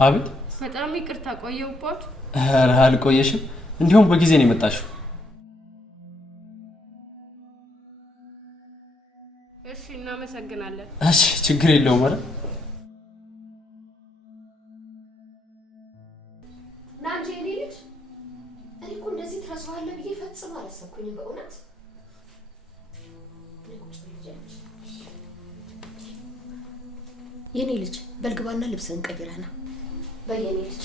አቤት። በጣም ይቅርታ ቆየሁባት። ኧረ አልቆየሽም፣ እንዲሁም በጊዜ ነው የመጣሽው። እሺ እናመሰግናለን። እሺ ችግር የለውም። ኧረ ናንቺ የኔ ልጅ እኔ እኮ እንደዚህ ትረሳዋለህ ብዬ ፈጽሞ አላሰብኩኝም በእውነት። የኔ ልጅ በልግባና ልብስህን ቀይረህ ና። በየኔ ልጅ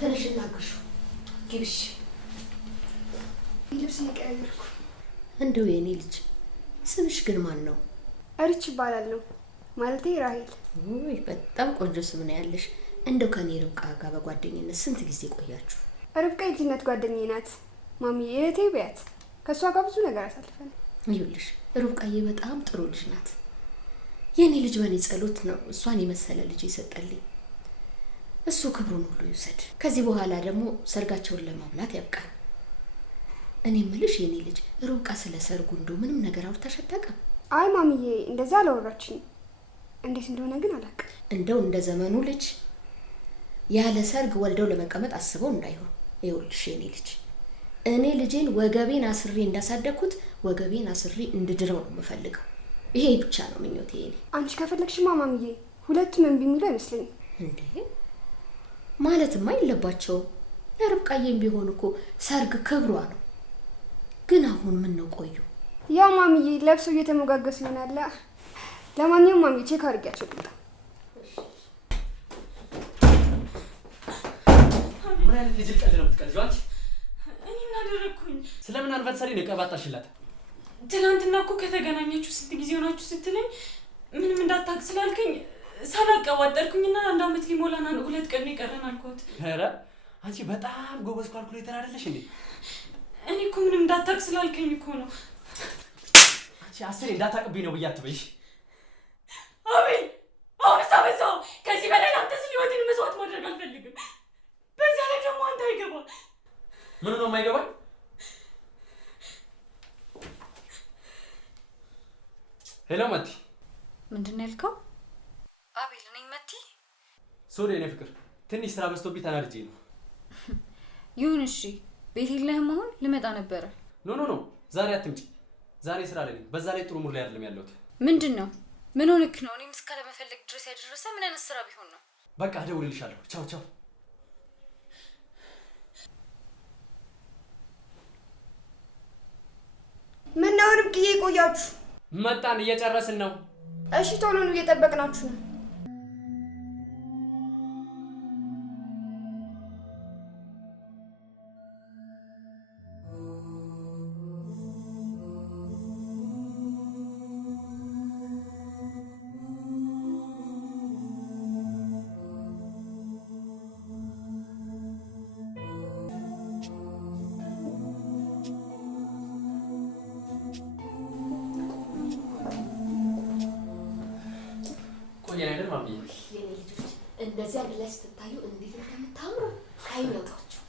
ተነሽና አግሹ ግብሽ ልብስ እየቀያየርኩ። እንደው የኔ ልጅ ስምሽ ግን ማን ነው? እርች እባላለሁ። ማለቴ ራሄል። ውይ በጣም ቆንጆ ስም ነው ያለሽ። እንደው ከኔ ርብቃ ጋር በጓደኝነት ስንት ጊዜ ቆያችሁ? ርብቃ የልጅነት ጓደኛዬ ናት። ማሚ እህቴ ቢያት ከእሷ ጋር ብዙ ነገር አሳልፈናል። ይኸውልሽ ርብቃዬ በጣም ጥሩ ልጅ ናት። የኔ ልጅ በኔ ጸሎት ነው እሷን የመሰለ ልጅ ይሰጠልኝ። እሱ ክብሩን ሁሉ ይውሰድ። ከዚህ በኋላ ደግሞ ሰርጋቸውን ለማብላት ያብቃል። እኔ ምልሽ የኔ ልጅ ርብቃ ስለ ሰርጉ እንደው ምንም ነገር አውርታሽ አታውቅም? አይ ማሚዬ እንደዛ አላወራችኝ። እንዴት እንደሆነ ግን አላውቅም። እንደው እንደ ዘመኑ ልጅ ያለ ሰርግ ወልደው ለመቀመጥ አስበው እንዳይሆን። ይኸውልሽ የኔ ልጅ እኔ ልጄን ወገቤን አስሬ እንዳሳደግኩት ወገቤን አስሬ እንድድረው ነው የምፈልገው። ይሄ ብቻ ነው ምኞቴ። እኔ አንቺ ከፈለግሽማ ማሚዬ ሁለቱም እምቢ የሚሉ አይመስለኝም። እንዴ ማለትማ የለባቸውም። ለርብቃዬም ቢሆን እኮ ሰርግ ክብሯ ነው። ግን አሁን ምን ነው ቆዩ? ያው ማሚዬ ለብሰው እየተሞጋገሱ ይሆናል። ለማንኛውም ማሚዬ ቼክ አድርጊያቸው ልምጣ። ምን አይነት ልጅ ቀልድ ነው የምትቀልጂው አንቺ? እኔ ምን አደረኩኝ? ስለምን አንቨርሰሪ ነው ቀባጣሽላት? ትናንትና እኮ ከተገናኛችሁ ስንት ጊዜ ሆናችሁ ስትለኝ ምንም እንዳታውቅ ስላልከኝ ሳላቀባጠርኩኝና 1 አመት ሊሞላና 2 ቀን ይቀረን አልኳት። ኧረ አንቺ በጣም ጎበዝ ካልኩሌተር አይደለሽ እንዴ? እኔ እኮ ምንም እንዳታውቅ ስላልከኝ እኮ ነው። አንቺ አስሬ እንዳታውቅብኝ ነው ብያት በይሽ። አቤል አሁን ሳበዛው። ከዚህ በላይ አንተ ህይወትን መስዋዕት ማድረግ አልፈልግም። በዛ ላይ ደግሞ አንተ አይገባ። ምን ነው የማይገባኝ? ሄሎ መቲ። ምንድነው ያልከው? አቤል ነኝ መቲ። ሶሪ የኔ ፍቅር ትንሽ ስራ በዝቶብኝ ተናድጄ ነው። ይሁን እሺ። ቤት የለህም? አሁን ልመጣ ነበረ። ኖ ዛሬ አትምጪ። ዛሬ ስራ ላይ ነኝ። በዛ ላይ ጥሩ ሙድ ላይ አይደለም ያለሁት። ምንድነው? ምን ሆነክ ነው? እኔም እስካለ መፈለግ ድረስ ያደረሰ ምን አይነት ስራ ቢሆን ነው? በቃ እደውልልሻለሁ። ቻው ቻው። ምን ነው ርብቃዬ ቆያችሁ? መጣን፣ እየጨረስን ነው። እሺ ቶሎ ነው፣ እየጠበቅናችሁ ነው። ቆየን አይደል ማሚዬ? የኔ ልጆች እንደዚህ አንድ ላይ ስትታዩ እንዴት እንደምታምሩ ካይነውታችሁ።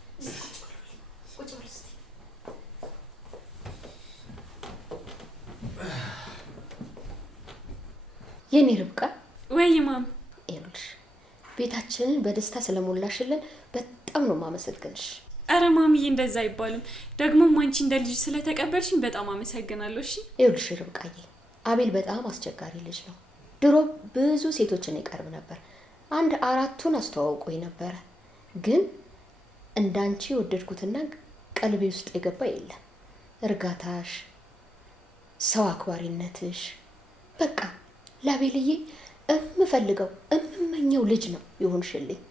ቁጭ በሉ እስቲ። የኔ ርብቃ። ወይ ማም። ይኸውልሽ ቤታችንን በደስታ ስለሞላሽልን በጣም ነው የማመሰግንሽ። አረ ማሚዬ እንደዛ አይባልም። ደግሞ አንቺ እንደ ልጅ ስለተቀበልሽኝ በጣም አመሰግናለሁ። እሺ ይኸውልሽ ርብቃዬ አቤል በጣም አስቸጋሪ ልጅ ነው። ድሮ ብዙ ሴቶችን ይቀርብ ነበር። 4ቱን አስተዋውቆኝ ነበረ። ግን እንዳንቺ ወደድኩትና ቀልቤ ውስጥ የገባ የለም። እርጋታሽ፣ ሰው አክባሪነትሽ፣ በቃ ለአቤልዬ እምፈልገው እምመኘው ልጅ ነው ይሆንሽልኝ።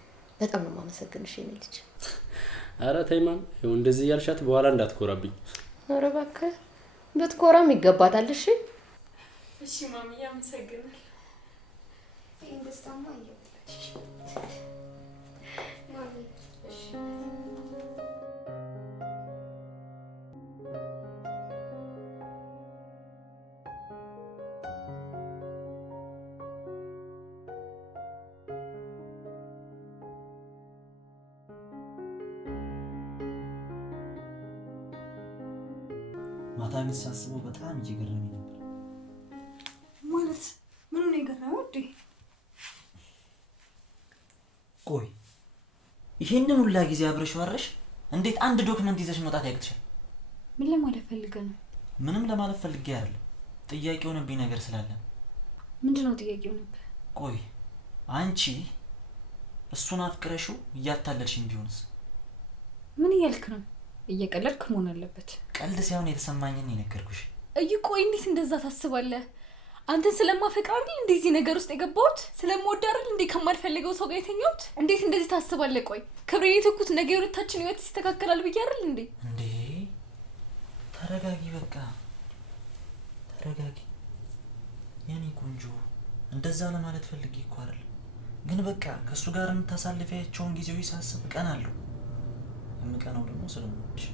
በጣም ነው የማመሰግንሽ የኔ ልጅ። ኧረ ተይ ማም፣ ይኸው እንደዚህ እያልሻት በኋላ እንዳትኮራብኝ። ኧረ እባክህ ብትኮራም ይገባታል። እሺ እሺ ማሚዬ አመሰግናለሁ። ደስታማ እየወለድሽ ማሚ። እሺ ማታ ግን ሳስበው በጣም እየገረመኝ ነበር። ማለት ምን ነው የገረመው እንዴ? ቆይ ይሄንን ሁላ ጊዜ አብረሽ ወረሽ እንዴት አንድ ዶክመንት ይዘሽ መውጣት ያቅትሻል? ምን ለማለት ፈልገህ ነው? ምንም ለማለት ፈልጌ አይደለም። ጥያቄው ነብኝ ነገር ስላለ። ምንድነው ጥያቄው ነበር? ቆይ አንቺ እሱን አፍቅረሽው እያታለልሽኝ ቢሆንስ? ምን እያልክ ነው? እየቀለድክ መሆን አለበት። ቀልድ ሳይሆን የተሰማኝን የነገርኩሽ። ቆይ እንዴት እንደዛ ታስባለህ? አንተን ስለማፈቅር አይደል እንደዚህ ነገር ውስጥ የገባሁት? ስለምወድ አይደል እንዴ ከማልፈልገው ሰው ጋር የተኛሁት? እንዴት እንደዚህ ታስባለህ? ቆይ ክብሬን የተኩት ነገ የሁለታችን ህይወት ይስተካከላል ብዬ አይደል እንዴ? እንዴ ተረጋጊ፣ በቃ ተረጋጊ የኔ ቆንጆ። እንደዛ ለማለት ፈልጌ እኮ አይደል፣ ግን በቃ ከሱ ጋር እንታሳልፊያቸውን ጊዜው ሳስብ ቀናለሁ። የምቀናው ደግሞ ስለምወድሽ።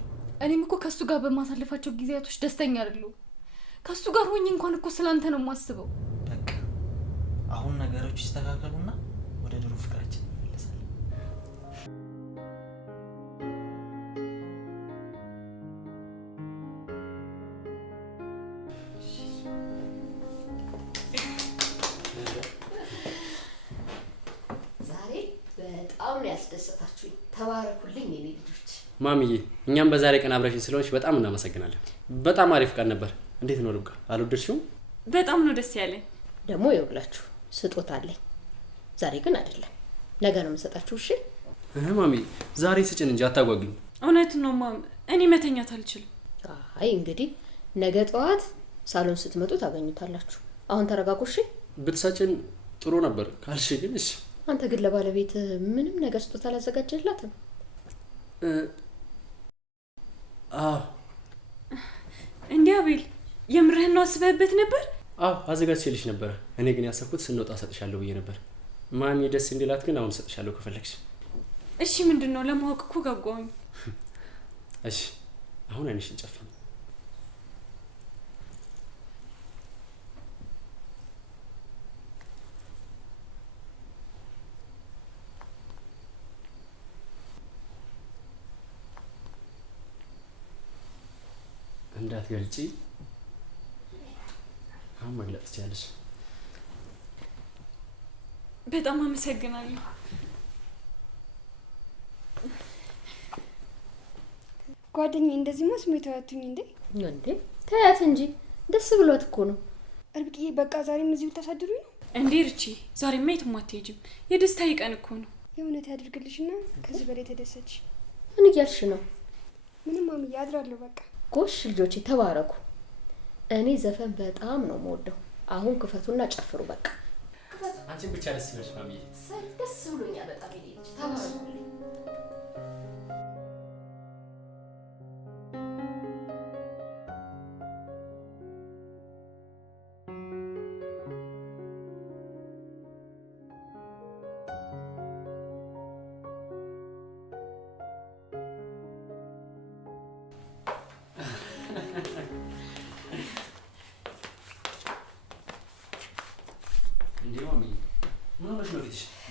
እኔም እኮ ከሱ ጋር በማሳልፋቸው ጊዜያቶች ደስተኛ አይደለሁም። ከሱ ጋር ሆኜ እንኳን እኮ ስላንተ ነው የማስበው። በቃ አሁን ነገሮች ይስተካከሉና ወደ ድሮ ፍቅራችን እንመለሳለን። ዛሬ በጣም ነው ያስደሰታችሁኝ። ተባረኩልኝ የኔ ልጆች። ማሚዬ እኛም በዛሬ ቀን አብረሽን ስለሆንሽ በጣም እናመሰግናለን። በጣም አሪፍ ቀን ነበር። እንዴት ነው ርብቃ? አልወደድሽውም? በጣም ነው ደስ ያለኝ። ደግሞ ይኸውላችሁ ስጦታ አለኝ። ዛሬ ግን አይደለም ነገ ነው የምሰጣችሁ። እሺ ማሚ ዛሬ ስጭን እንጂ አታጓጉኝ። እውነቱን ነው ማም፣ እኔ መተኛት አልችልም። አይ እንግዲህ ነገ ጠዋት ሳሎን ስትመጡ ታገኙታላችሁ። አሁን ተረጋጉ። እሺ ብትሰጭን ጥሩ ነበር ካልሽ ግን እሺ። አንተ ግን ለባለቤት ምንም ነገር ስጦታ አላዘጋጀላትም? እንዴ አቤል፣ የምርህን ነው አስበህበት ነበር? አዎ አዘጋጅቼልሽ ነበር። እኔ ግን ያሰብኩት ስንወጣ ሰጥሻለሁ ብዬ ነበር። ማሚ ደስ እንዲላት ግን አሁን ሰጥሻለሁ ከፈለግሽ። እሺ ምንድነው? ለማወቅ እኮ ጋጓኝ። እሺ አሁን አይንሽን ጨፍኝ። እንዳትገልጪ። አሁን መግለጽ ትችያለሽ። በጣም አመሰግናለሁ። ጓደኛዬ እንደዚህ ስሜት አያቱኝ እንዴ? እንዴ ታያት እንጂ ደስ ብሏት እኮ ነው። እርግጥዬ በቃ ዛሬም እዚሁ ልታሳድሩኝ ነው እንዴ? ርቺ ዛሬማ የትም አትሄጂም። የደስታዬ ቀን እኮ ነው። የእውነት ያድርግልሽና ከዚህ በላይ ተደሰች። ምን እያልሽ ነው? ምንም ማምዬ አድራለሁ በቃ። ጎሽ ልጆቼ ተባረኩ። እኔ ዘፈን በጣም ነው የምወደው። አሁን ክፈቱና ጨፍሩ በቃ። አንቺን ብቻ ደስ ይበልሽ ማሚዬ። ደስ ብሎኛል በጣም። ልጅ ተባረኩልኝ።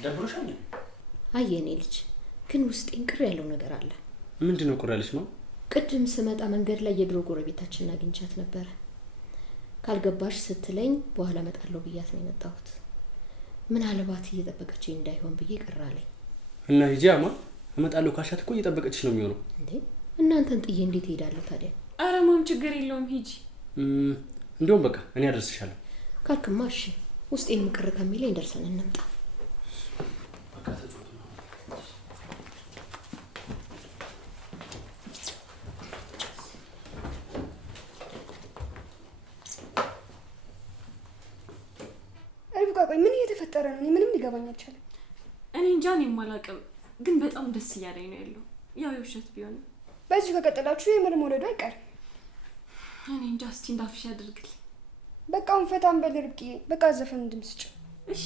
ደብሮሻል? አይ የኔ ልጅ ግን ውስጤን ቅር ያለው ነገር አለ። ምንድነው ቅር ያለሽ ነው? ቅድም ስመጣ መንገድ ላይ የድሮ ጎረቤታችንን አግኝቻት ነበረ። ካልገባሽ ስትለኝ በኋላ እመጣለሁ ብያት ነው የመጣሁት። ምናልባት እየጠበቀችኝ እንዳይሆን ብዬ ቅር አለኝ። እና ሂጂያማ እመጣለሁ ካልሻት እኮ እየጠበቀችሽ ነው የሚሆነው። እንዴ እናንተን ጥዬ እንዴት እሄዳለሁ ታዲያ? ኧረ ማም ችግር የለውም ሂጂ። እንደውም በቃ እኔ አደርስሻለሁ ካልክማ እሺ። ውስጤንም ቅር ከሚለኝ ደርሰን እንምጣ። ቆይ ምን እየተፈጠረ ነው? እኔ ምንም ሊገባኝ አልቻለም። እኔ እንጃ፣ እኔም አላውቅም፣ ግን በጣም ደስ እያለኝ ነው ያለው። ያው የውሸት ቢሆንም በዚሁ ከቀጠላችሁ የምር መውለዱ አይቀርም። እኔ እንጃ፣ እስቲ እንዳፍሽ ያደርግልኝ። በቃ አሁን ፈታን በል ርብቃዬ። በቃ ዘፈን ድምጽ ጭ እሺ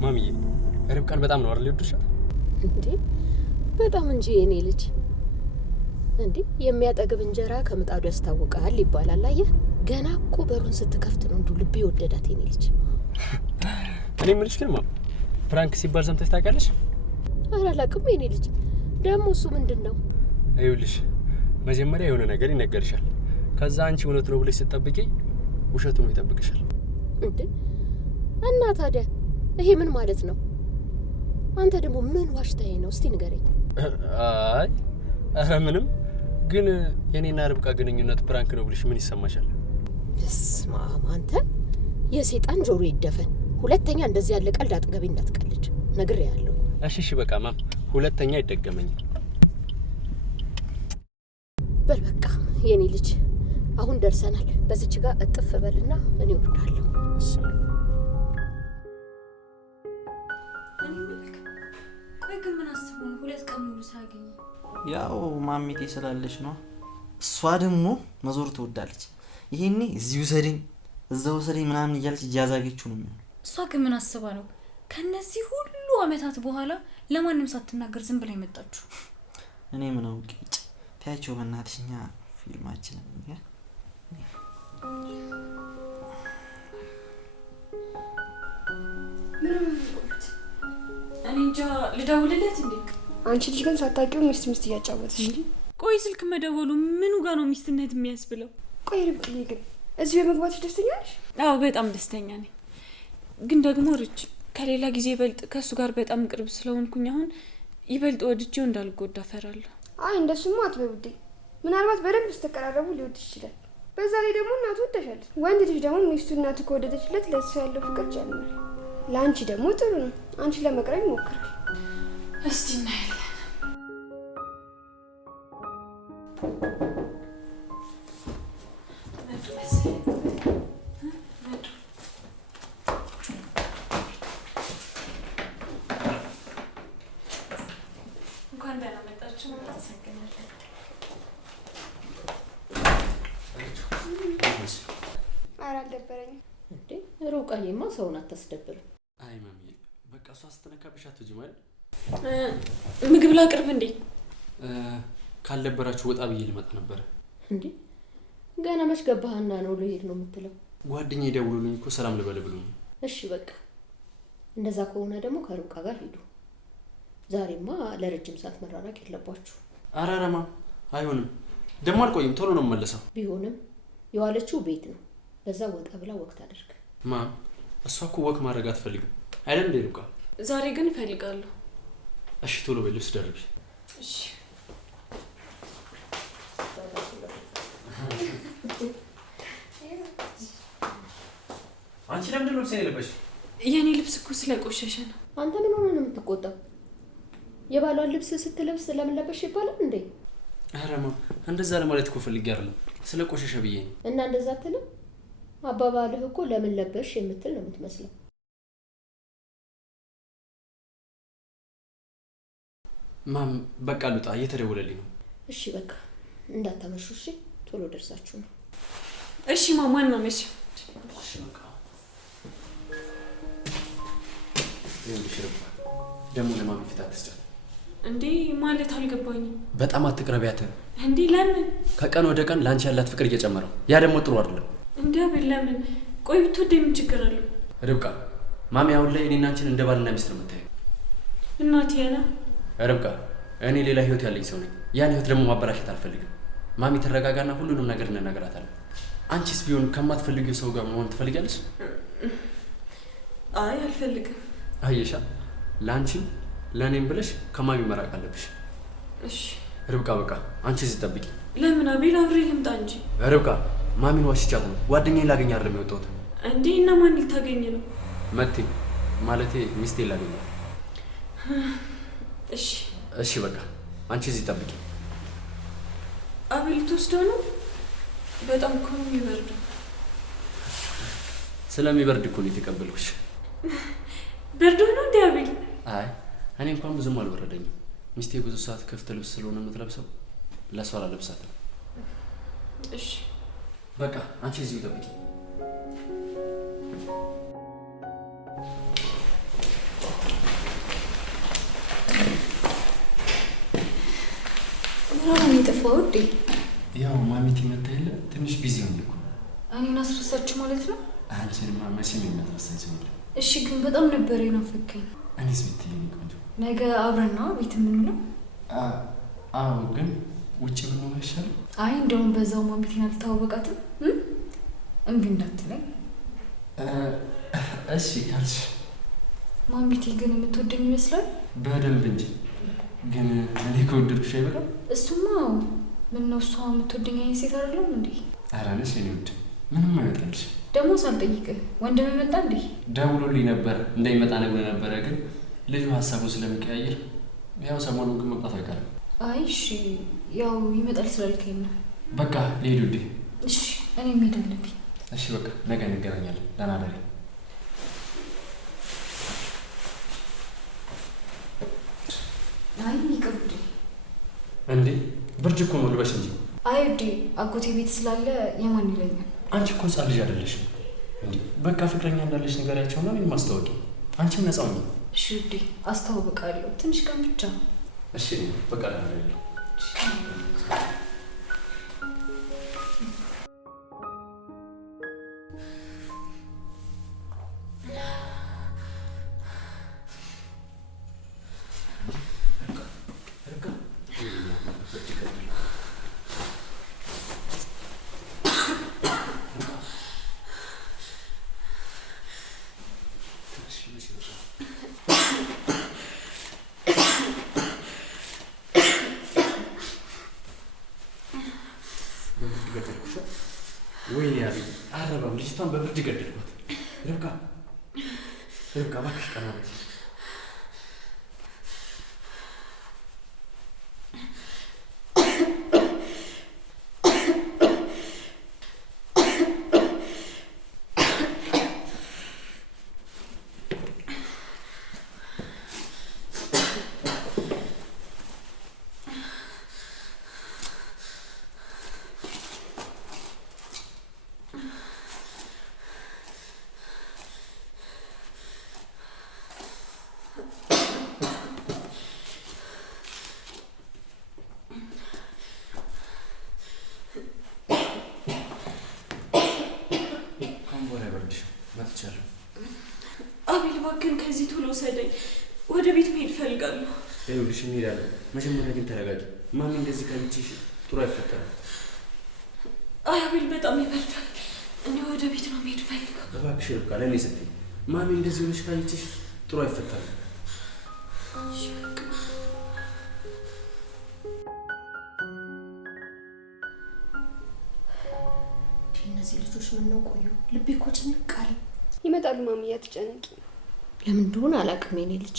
ማሚዬ ርብቃን በጣም ነው አይደል ይወድሻል? እንዴ በጣም እንጂ የኔ ልጅ። እንዴ የሚያጠግብ እንጀራ ከምጣዱ ያስታውቃል ይባላል። አየህ ገና እኮ በሩን ስትከፍት ነው እንዱ ልቤ ወደዳት የኔ ልጅ። እኔ የምልሽ ግን ፕራንክ ሲባል ሰምተሽ ታውቂያለሽ? አላላቅም የኔ ልጅ። ደግሞ እሱ ምንድን ነው? ይኸውልሽ መጀመሪያ የሆነ ነገር ይነገርሻል። ከዛ አንቺ እውነት ነው ብለሽ ስትጠብቂ ውሸቱ ነው ይጠብቅሻል። እንዴ እና ታዲያ ይሄ ምን ማለት ነው? አንተ ደግሞ ምን ዋሽታዬ ነው? እስቲ ንገረኝ። አይ ኧረ ምንም። ግን የኔና ርብቃ ግንኙነት ፕራንክ ነው ብለሽ ምን ይሰማሻል? በስመ አብ! አንተ የሰይጣን ጆሮ ይደፈን። ሁለተኛ እንደዚህ ያለ ቀልድ አጠገቤ እንዳትቀልድ ነግሬሃለሁ። እሺ በቃ ማም፣ ሁለተኛ አይደገመኝም። በል በቃ የኔ ልጅ አሁን ደርሰናል። በዚች ጋር እጥፍ በልና እኔ ወርዳለሁ። ቆይ ግን ምን አስቦ ነው 2 ቀን ሙሉ ሳያገኝ? ያው ማሚቴ ስላለች ነው። እሷ ደግሞ መዞር ትወዳለች። ይሄኔ እዚሁ ሰደኝ እዛው ሰደኝ ምናምን እያለች እያዛገችው ነው የሚሆነው። እሷ ግን ምን አስባ ነው ከነዚህ ሁሉ አመታት በኋላ ለማንም ሳትናገር ዝም ብላ የመጣችሁ? እኔ ምን አውቄ። ታያቸው በእናትሽኛ ፊልማችን ነው። እኔ እንጃ ልደውልለት እንዴ? አንቺ ልጅ ግን ሳታውቂው ሚስት እያጫወተሽ እንጂ። ቆይ ስልክ መደወሉ ምኑ ጋር ነው ሚስትነት የሚያስብለው? ቆይ ርብቃዬ ግን እዚህ በመግባትሽ ደስተኛ ነሽ? አዎ በጣም ደስተኛ ነኝ። ግን ደግሞ ርች ከሌላ ጊዜ ይበልጥ ከእሱ ጋር በጣም ቅርብ ስለሆንኩኝ አሁን ይበልጥ ወድጄው እንዳልጎዳ ፈራለሁ። አይ እንደሱማ አትበይ ውዴ። ምናልባት በደንብ ስትቀራረቡ ሊወድሽ ይችላል። በዛ ላይ ደግሞ እናቱ ወደሻለች። ወንድ ልጅ ደግሞ ሚስቱ እናቱ ከወደደችለት ለእሱ ያለው ፍቅር ጨምራል። ለአንቺ ደግሞ ጥሩ ነው። አንቺ ለመቅረብ ይሞክራል። እስቲ እናያለን። እንኳን ደህና መጣችሁ። እናመሰግናለን። ኧረ አልደበረኝም። እንዴ ሩቃዬማ ሰውን አታስደብርም። አይ ማሚ በቃ እሷ ስትነካብሽ አትወጂም አይደል? ምግብ ላቅርብ እንዴ? ካልደበራችሁ ወጣ ብዬ ልመጣ ነበረ። እንዴ ገና መች ገባህና ነው ልሄድ ነው የምትለው? ጓደኛዬ ደውሎልኝ እኮ ሰላም ልበል ብሎኝ። እሺ በቃ እንደዛ ከሆነ ደግሞ ከሩቃ ጋር ሂዱ። ዛሬማ ለረጅም ሰዓት መራራቅ የለባችሁ። ኧረ ማም አይሆንም። ደግሞ አልቆይም፣ ቶሎ ነው የምመለሰው። ቢሆንም የዋለችው ቤት ነው። በዛ ወጣ ብላ ወቅት አድርግ። ማም እሷ እኮ ወክ ማድረግ አትፈልግም አይደል እንዴ ሩቃ? ዛሬ ግን እፈልጋለሁ። እሺ ቶሎ በይ፣ ልብስ ደርቢ። እሺ አንቺ ለምንድን ነው ልብስ የለበሽ? የኔ ልብስ እኮ ስለቆሸሸ ነው። አንተ ምን ሆነ ነው የምትቆጣው? የባሏን ልብስ ስትለብስ ለምን ለበሽ ይባላል እንዴ? ኧረ ማም እንደዛ ለማለት እኮ ፈልጌ አይደለም፣ ስለ ቆሸሸ ብዬ ነው። እና እንደዛ አትልም? አባባልህ እኮ ለምን ለበሽ የምትል ነው የምትመስለው። ማም በቃ ልውጣ፣ እየተደወለልኝ ነው። እሺ በቃ እንዳታመሹ እሺ። ቶሎ ደርሳችሁ ነው። እሺ ማማን ነው መሽ? እሺ በቃ ይኸውልሽ ርብቃ፣ ደግሞ ለማሚ ፊት አትስጫት። እንዴ ማለት አልገባኝም። በጣም አትቅረቢያት። እንዴ ለምን? ከቀን ወደ ቀን ለአንቺ ያላት ፍቅር እየጨመረው፣ ያ ደግሞ ጥሩ አይደለም። እንዴ አቤል ለምን? ቆይ ብትወደኝ ምን ችግር አለው? ርብቃ ማሚ አሁን ላይ እኔና አንቺን እንደ ባልና ሚስት ነው የምታየው። እናቴ ና ርብቃ፣ እኔ ሌላ ህይወት ያለኝ ሰው ነኝ። ያን ህይወት ደግሞ ማበላሸት አልፈልግም። ማሚ ተረጋጋና ሁሉንም ነገር እንነግራታለን። አንቺስ ቢሆን ከማትፈልጊው ሰው ጋር መሆን ትፈልጊያለሽ? አይ አልፈልግም። አየሻ፣ ለአንቺም ለእኔም ብለሽ ከማሚ መራቅ አለብሽ። እሺ ርብቃ በቃ አንቺ እዚህ ጠብቂ። ለምን አቤል? አብሬ ልምጣ እንጂ። ርብቃ ማሚን ዋሽቻት ነው። ጓደኛዬን ላገኝ አይደለም የወጣሁት። እንዴ እና ማን ልታገኝ ነው? መቴ ማለቴ ሚስቴን ላገኝ። እሺ እሺ በቃ አንቺ እዚህ ጠብቂ። አቤል ትወስደው ነው? በጣም እኮ ነው የሚበርደው። ስለሚበርድ እኮ ነው የተቀበልኩሽ። በርዶ ነው እንዴ አቤል? አይ እኔ እንኳን ብዙም አልበረደኝም። ሚስቴ ብዙ ሰዓት ክፍት ልብስ ስለሆነ የምትለብሰው ለሷ ላለብሳት ነው። እሺ በቃ አንቺ እዚሁ ጠብቂ። ምናምን የጠፋው ውዴ? ያው ማሚቲ መታ የለ ትንሽ ቢዚ ሆኜ እኮ። እኔን አስረሳችሁ ማለት ነው? አንቺንማ መቼም የሚያስረሳኝ ሰው የለም። እሺ ግን በጣም ነበር የናፈቀኝ። እኔስ ብትይኝ ቆንጆ። ነገ አብረና ቤት የምንውለው? አዎ ግን ውጭ ብንውል አይሻልም? አይ እንደውም በዛው ማሚቴን አልተዋወቃትም። እምቢ እንዳትለኝ እሺ ካልሽ። ማሚቴ ግን የምትወደኝ ይመስላል? በደንብ እንጂ። ግን እኔ ከወደድኩሽ አይበቃም? እሱማ ምነው እሷ የምትወደኝ አይነት ሴት አይደለም እንዴ? ኧረ ነሽ የኔ ውድ ምንም አይወጣልሽ። ደግሞ ሳልጠይቅህ ወንድም መጣ እንዴ? ደውሎልኝ ነበር እንዳይመጣ ነግሮ ነበረ፣ ግን ልጁ ሀሳቡን ስለሚቀያየር ያው ሰሞኑን ግን መምጣት አይቀርም። አይ እሺ ያው ይመጣል ስላልከኝ ነው። በቃ ልሄድ ውዴ። እሺ እኔ መሄድ አለብኝ። እሺ በቃ ነገ እንገናኛለን። ደህና እደሪ። አይ ይቅር ውዴ። እንዴ ብርድ እኮ ነው፣ ልበሽ እንጂ። አይ ውዴ አጎቴ ቤት ስላለ የማን ይለኛል? አንቺ እኮ ህፃን ልጅ አይደለሽም እንዴ። በቃ ፍቅረኛ እንዳለሽ ንገሪያቸውና እኔን ማስታወቂ፣ አንቺም ነፃው ነው። እሺ ውዴ አስታውቃለሁ፣ ትንሽ ቀን ብቻ። እሺ በቃ ደህና እደሪ። ወይኔ ያለ አረባም ልጅቷን በብርድ ገደልኳት። ርብቃ እባክሽ ቀና በይ። አቤል እባክህን ከዚህ ቶሎ ውሰደኝ፣ ወደ ቤት መሄድ እፈልጋለሁ። ይኸውልሽ እንሄዳለን። መጀመሪያ ግን ተረጋጊ። ማሚ እንደዚህ ካልችሽ ጥሩ አይፈጠርም። አይ አቤል በጣም ይበርዳል። እኔ ወደ ቤት ነው መሄድ እፈልጋለሁ። እባክሽ ርብቃ ለእኔ ስትይ። ማሚ እንደዚህ ሆነሽ ካልችሽ ጥሩ አይፈጠርም። እነዚህ ልጆች ምን ነው ቆዩ? ልቤ እኮ ጭንቅ አለ። ይመጣሉ ማሚዬ አትጨነቂ። ለምን እንደሆነ አላውቅም የኔ ልጅ፣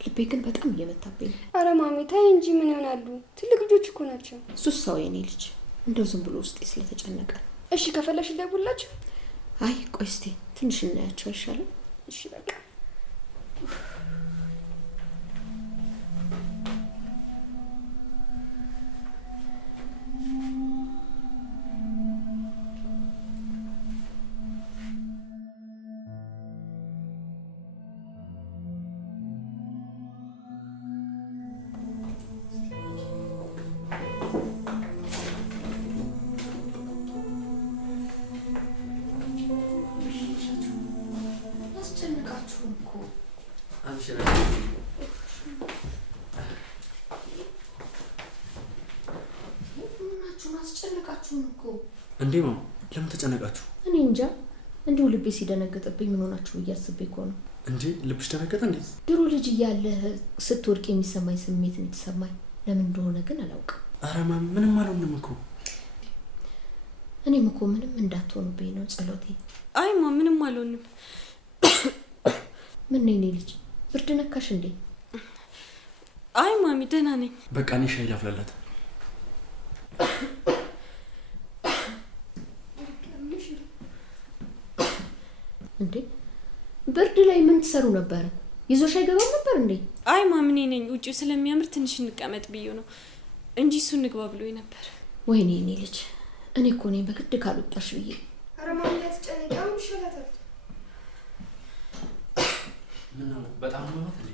ልቤ ግን በጣም እየመታብኝ ነው። አረ ማሚ ታይ እንጂ ምን ይሆናሉ? ትልቅ ልጆች እኮ ናቸው። እሱስ ሰው የኔ ልጅ፣ እንደው ዝም ብሎ ውስጤ ስለተጨነቀ። እሺ ከፈለሽ ልደውልላችሁ? አይ ቆይ እስቲ ትንሽ እናያቸው አይሻልም? እሺ በቃ እንዴ ማም ለምን ተጨነቃችሁ? እኔ እንጃ እንዲሁ ልቤ ሲደነገጥብኝ ምን ሆናችሁ እያስቤ እኮ ነው። እንዴ ልብሽ ደነገጠ እንዴ? ድሮ ልጅ እያለ ስትወድቅ የሚሰማኝ ስሜት እንዲሰማኝ ለምን እንደሆነ ግን አላውቅም። ኧረ ማም ምንም አልሆንም እኮ። እኔም እኮ ምንም እንዳትሆኑብኝ ነው ጸሎቴ። አይ ማ ምንም አልሆንም። ምን ነኝ እኔ ልጅ ብርድ ነካሽ እንዴ? አይ ማሚ ደህና ነኝ። በቃ እኔ ሻይ ላፍላላት። እንዴ ብርድ ላይ ምን ትሰሩ ነበር? ይዞሽ አይገባም ነበር እንዴ? አይ ማሚ እኔ ነኝ ውጪው ስለሚያምር ትንሽ እንቀመጥ ብዬ ነው እንጂ እሱ እንግባ ብሎኝ ነበር። ወይኔ እኔ ልጅ እኔ እኮ ነኝ በግድ ካልወጣሽ ብዬ። አረ ማሚ አትጨነቂ፣ አሁን ይሻላታል። ምን ነው በጣም ነው ማለት እንዴ?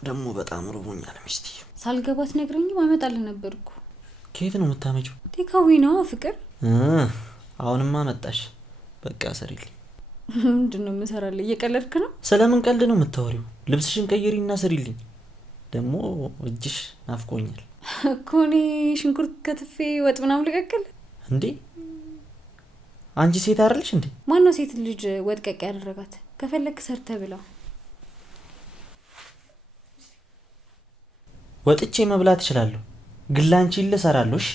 ደግሞ በጣም ርቦኛል ሚስቴ። ሳልገባት ነግረኝም አመጣልህ ነበርኩ። ከየት ነው የምታመጪው? ቴካዊ ነው ፍቅር። አሁንማ መጣሽ። በቃ ሰሪልኝ። ምንድን ነው የምሰራልህ? እየቀለድክ ነው? ስለምን ቀልድ ነው የምታወሪው? ልብስሽን ቀይሪና ሰሪልኝ። ደግሞ እጅሽ ናፍቆኛል እኮ። እኔ ሽንኩርት ከትፌ ወጥ ምናምን ልቀቅል እንዴ? አንቺ ሴት አይደለሽ እንዴ? ማነው ሴት ልጅ ወጥ ቀቅ ያደረጋት? ከፈለክ ሰርተ ብላ። ወጥቼ መብላት እችላለሁ፣ ግን ላንቺ ልሰራለሽ።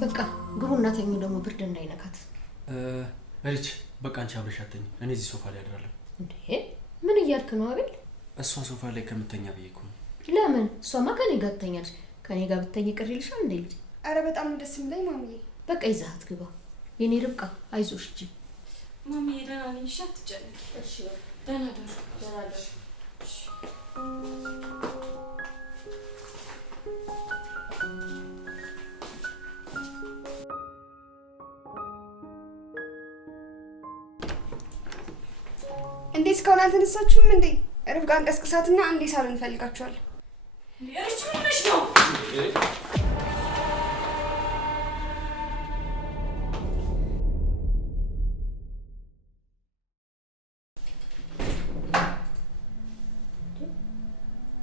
በቃ ግቡና ተኙ፣ ደግሞ ብርድ እንዳይነካት። እሪች በቃ አንቺ አብረሽ አትተኝ፣ እኔ እዚህ ሶፋ ላይ አድራለሁ። እንዴ ምን እያልክ ነው አቤል? እሷ ሶፋ ላይ ከምተኛ ብዬ እኮ ነው። ለምን? እሷማ ከኔ ጋር ትተኛለች። ከኔ ጋር ብትተኝ ቅር ይልሻል እንዴ ልጅ? አረ በጣም ደስ የሚለኝ ማሚዬ። በቃ ይዛት ግባ የኔ ርብቃ፣ አይዞሽ እጂ። ማሚዬ ደህና ነኝ፣ እሺ አትጨነቂ። እሺ ደህና ደሩ። ደህና ደሩ። እንዴ እስካሁን አልተነሳችሁም እንዴ? ርብቃን ቀስቅሳትና አንዴ ሳሎን እንፈልጋችኋለን። እሺ ምን ነሽ ነው?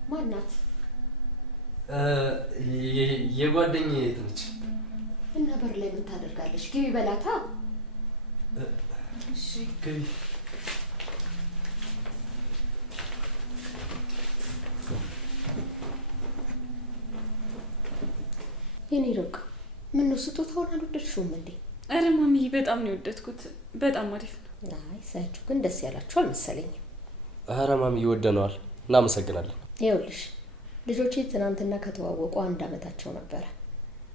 ማናት? የጓደኛዬ ነች። እና በር ላይ ምን ታደርጋለች? ግቢ በላታ። እሺ ግቢ። የኔ ርብቃ ምን ነው ስጦታውን አልወደድሽውም እንዴ? አረ ማሚዬ በጣም ነው የወደድኩት፣ በጣም አሪፍ ነው። አይ ሳያችሁ ግን ደስ ያላችሁ አልመሰለኝም። አረ ማሚዬ ወደነዋል። እናመሰግናለን። ይኸውልሽ ልጆቼ ትናንትና ከተዋወቁ 1 ዓመታቸው ነበረ።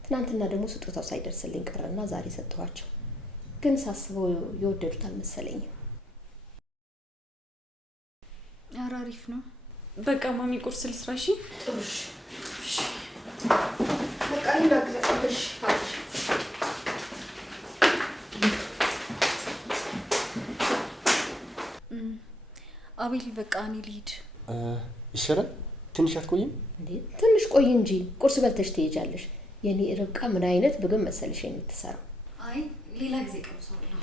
ትናንትና ደግሞ ስጦታው ሳይደርስልኝ ቀረና ዛሬ ሰጠኋቸው። ግን ሳስበው የወደዱት አልመሰለኝም። ኧረ አሪፍ ነው። በቃ ማሚ ቁርስ ልስራ። እሺ ጥሩሽ በቃ እንዳግዘሽ አቤል በቃ እኔ ልሂድ። ይሻላል። ትንሽ አትቆይም እንዴ? ትንሽ ቆይ እንጂ ቁርስ በልተሽ ትሄጃለሽ። የኔ ርብቃ ምን አይነት ብግም መሰልሽ የምትሰራው? አይ ሌላ ጊዜ ቀርሷለሁ።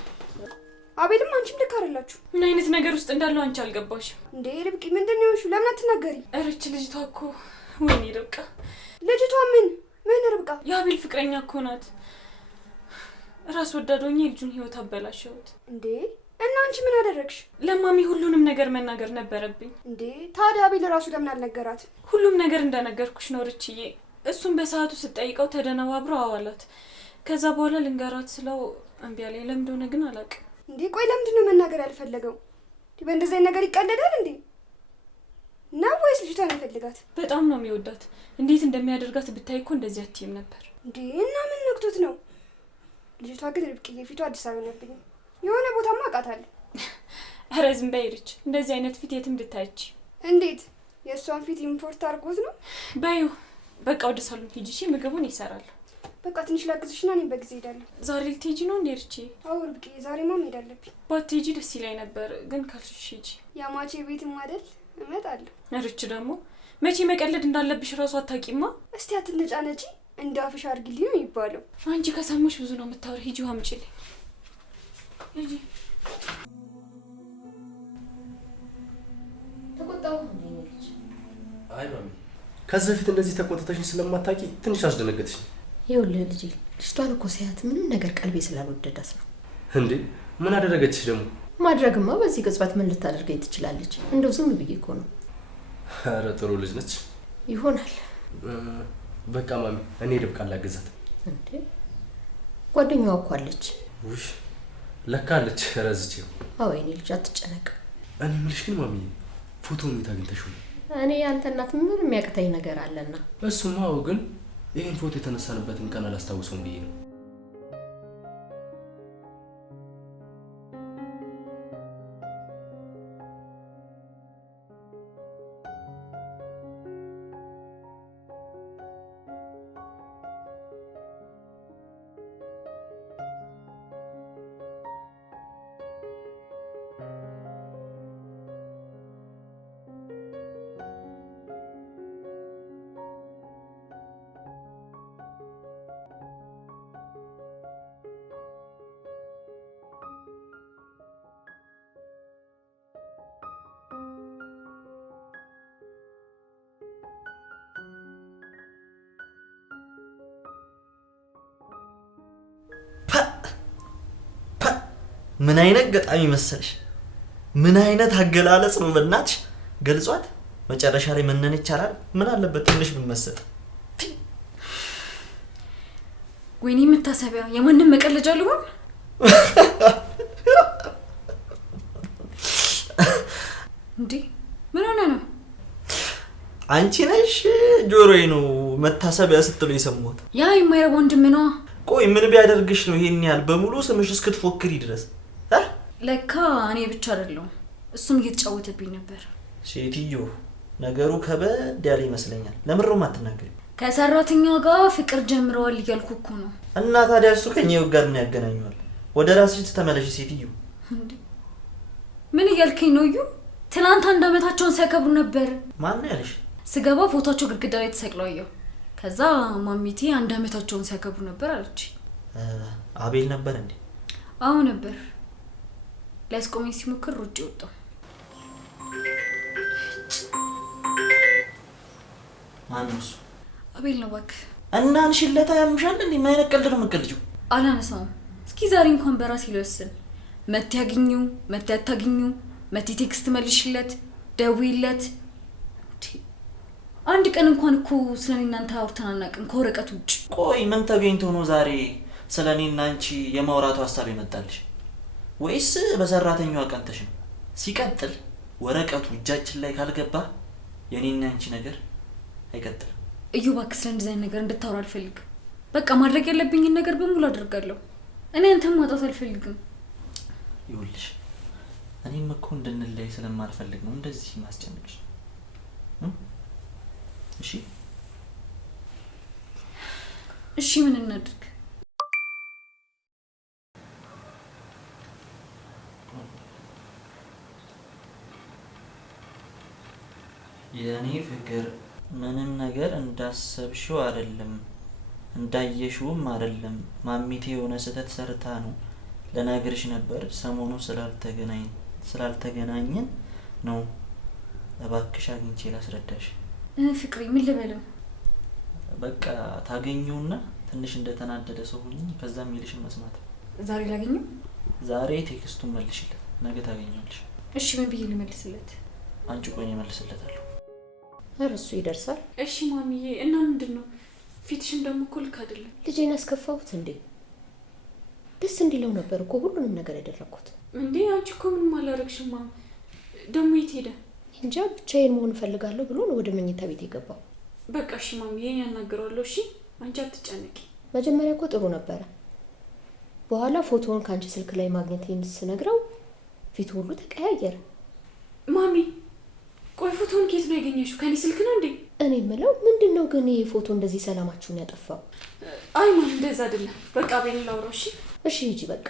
አቤልም አንቺም ልክ አይደላችሁ። ምን አይነት ነገር ውስጥ እንዳለው አንቺ አልገባሽም እንዴ ርብቃ ምንድን ነው የሆንሽው? ለምን አትናገሪ? እረች ልጅቷ እኮ ወይኔ ርብቃ። ልጅቷ ምን ርብቃ? የአቤል ፍቅረኛ እኮ ናት። ራስ ወዳድ ሆኜ የልጁን ህይወት አበላሸሁት። እንዴ እና አንቺ ምን አደረግሽ? ለማሚ ሁሉንም ነገር መናገር ነበረብኝ። እንዴ ታዲያ አቤል ራሱ ለምን አልነገራት? ሁሉም ነገር እንደነገርኩሽ ነው ርችዬ። እሱም በሰዓቱ ስጠይቀው ተደነባብሮ አዋላት። ከዛ በኋላ ልንገራት ስለው እምቢ አለኝ። ለምን እንደሆነ ግን አላውቅም። እንዴ ቆይ ለምንድን ነው መናገር ያልፈለገው? በእንደዚህ አይነት ነገር ይቀለዳል እንዴ? ነው ወይስ ልጅቷን ይፈልጋት? በጣም ነው የሚወዳት። እንዴት እንደሚያደርጋት ብታይ እኮ እንደዚህ አትይም ነበር። እንዴ እና ምን ነክቶት ነው? ልጅቷ ግን ርብቃዬ ፊቷ አዲስ አበባ የሆነ ቦታማ አውቃታለሁ። ኧረ ዝም በይ ርች። እንደዚህ አይነት ፊት የትም ልታይች። እንዴት የእሷን ፊት ኢምፖርት አድርጎት ነው? በይው በቃ ወደ ሳሎን ሂጂ። እሺ ምግቡን ይሰራል። በቃ ትንሽ ላግዝሽና እኔም በጊዜ ሄዳለሁ። ዛሬ ልትሄጂ ነው እንዴ ርቼ? አዎ ርብቃዬ ዛሬማ መሄድ አለብኝ። ባትሄጂ ደስ ይለኝ ነበር፣ ግን ካልሽሽ ሂጂ። ያማቼ ቤትም አይደል እመጣለሁ። ርች ደግሞ መቼ መቀለድ እንዳለብሽ እራሱ አታውቂማ። እስቲ አትነጫነጪ፣ እንዳፍሽ አድርጊልኝ ነው የሚባለው። አንቺ ከሰሙሽ ብዙ ነው የምታወሪ። ሂጂ ውሃ አምጪልኝ። ሂጂ። ተቆጣው እንዴ ልጅ? አይ ማሚ፣ ከዚህ በፊት እንደዚህ ተቆጥተሽኝ ስለማታውቂ ትንሽ አስደነገጥሽ። ይኸውልህ ልጄ ልጅቷን እኮ ሲያት ምንም ነገር ቀልቤ ስላልወደዳት ነው። እንዴ ምን አደረገችሽ ደግሞ? ማድረግማ በዚህ ቅጽበት ምን ልታደርገኝ ትችላለች? እንደው ዝም ብዬ እኮ ነው። ኧረ ጥሩ ልጅ ነች ይሆናል። በቃ ማሚ እኔ ርብቃ ላግዛት። እንዴ ጓደኛዋ እኮ አለች። ውይ ለካ አለች። ረዝቼው። አዎ የኔ ልጅ አትጨነቅ። እኔ የምልሽ ግን ማሚ ፎቶውን የት አግኝተሽው ነው? እኔ ያንተ እናት ምን የሚያቅተኝ ነገር አለና? እሱማ አዎ፣ ግን ይህን ፎቶ የተነሳንበትን ቀን አላስታውሰውም ብዬ ነው። ምን አይነት ገጣሚ መሰለሽ! ምን አይነት አገላለጽ ነው በእናትሽ! ገልጿት መጨረሻ ላይ መነን ይቻላል። ምን አለበት ትንሽ ብንመሰጥ። ወይኔ መታሰቢያ የማንም መቀለጃ ልሆን? እንዴ ምን ሆነ ነው? አንቺ ነሽ ጆሮዬ ነው መታሰቢያ ስትሉ የሰማሁት። ያ የማይረባ ወንድም ነው። ቆይ ምን ቢያደርግሽ ነው ይሄን ያህል በሙሉ ስምሽ እስክትፎክሪ ድረስ? ለካ እኔ ብቻ አይደለሁም እሱም እየተጫወተብኝ ነበር። ሴትዮ ነገሩ ከበድ ያለ ይመስለኛል። ለምንድነው የማትናገሪ? ከሰራተኛው ጋር ፍቅር ጀምረዋል እያልኩ እኮ ነው። እና ታዲያ እሱ ከኛው ጋር ምን ያገናኘዋል? ወደ ራስሽ ተመለሽ ሴትዮ። እንዴ ምን እያልከኝ ነው? እዩ ትናንት 1 ዓመታቸውን ሲያከብሩ ነበር። ማን ነው ያለሽ? ስገባ ፎቶቸው ግድግዳ ላይ ተሰቅለው አየሁ። ከዛ ማሚቲ 1 ዓመታቸውን ሲያከብሩ ነበር አለች። አቤል ነበር እንዴ? አዎ ነበር። ሊያስቆመኝ ሲሞክር ሩጭ ወጣሁ። ማን ነው እሱ? አቤል ነው እባክህ። እና አንሽለታ ያምሻል እንዴ? ምን አይነት ቀልድ ነው የምትቀልጂው? አላነሳውም። እስኪ ዛሬ እንኳን በራሴ ልወስን። መቴ ያግኙ መቴ አታግኙ፣ መቴ ቴክስት መልሽለት፣ ደውይለት። አንድ ቀን እንኳን እኮ ስለኔ እናንተ አውርተን አናውቅም ከወረቀት ውጭ። ቆይ ምን ተገኝቶ ነው ዛሬ ስለኔና አንቺ የማውራቱ ሐሳብ ይመጣልሽ? ወይስ በሰራተኛዋ ቀንተሽ ነው? ሲቀጥል ወረቀቱ እጃችን ላይ ካልገባ የኔና አንቺ ነገር አይቀጥልም። እዩ እባክህ ስለ እንደዚህ አይነት ነገር እንድታወራ አልፈልግም። በቃ ማድረግ ያለብኝን ነገር በሙሉ አደርጋለሁ። እኔ አንተን ማጣት አልፈልግም። ይኸውልሽ እኔም እኮ እንድንለይ ስለማልፈልግ ነው እንደዚህ ማስጨነቅሽ። እሺ እሺ ምን እናድርግ? የኔ ፍቅር ምንም ነገር እንዳሰብሽው አይደለም፣ እንዳየሽውም አይደለም። ማሚቴ የሆነ ስህተት ሰርታ ነው። ለነገርሽ ነበር ሰሞኑ ስላልተገናኘን ነው። እባክሽ አግኝቼ ላስረዳሽ። ፍቅሬ ምን ልበለው? በቃ ታገኙና ትንሽ እንደተናደደ ሰው ሁኚ። ከዛም የሚልሽን መስማት። ዛሬ ላገኘው? ዛሬ ቴክስቱን መልሽለት፣ ነገ ታገኘዋለሽ። እሺ ምን ብዬ ልመልስለት? አንቺ ቆይ እመልስለታለሁ። ኧረ እሱ ይደርሳል። እሺ ማሚዬ። እና ምንድን ነው ፊትሽም ደግሞ እኮ ልክ አይደለም። ልጄን አስከፋሁት እንዴ? ደስ እንዲለው ነበር እኮ ሁሉንም ነገር ያደረኩት። እንዴ አንቺ እኮ ምንም አላረግሽም። ማም ደግሞ የት ሄደ? እንጃ ብቻዬን መሆን እፈልጋለሁ ብሎ ነው ወደ መኝታ ቤት የገባው። በቃ እሺ ማሚዬ ያናግረዋለሁ። እሺ አንቺ አትጨነቂ። መጀመሪያ እኮ ጥሩ ነበረ። በኋላ ፎቶውን ከአንቺ ስልክ ላይ ማግኘቴን ስነግረው ፊቱ ሁሉ ተቀያየረ። ማሚ ቆይ ፎቶውን ከየት ነው ያገኘሽው? ከኔ ስልክ ነው እንዴ? እኔ የምለው ምንድን ነው ግን ይሄ ፎቶ እንደዚህ ሰላማችሁን ያጠፋው? አይ ማሚ እንደዛ አይደለም። በቃ ቤን ላውራው። እሺ እሺ ሂጂ በቃ።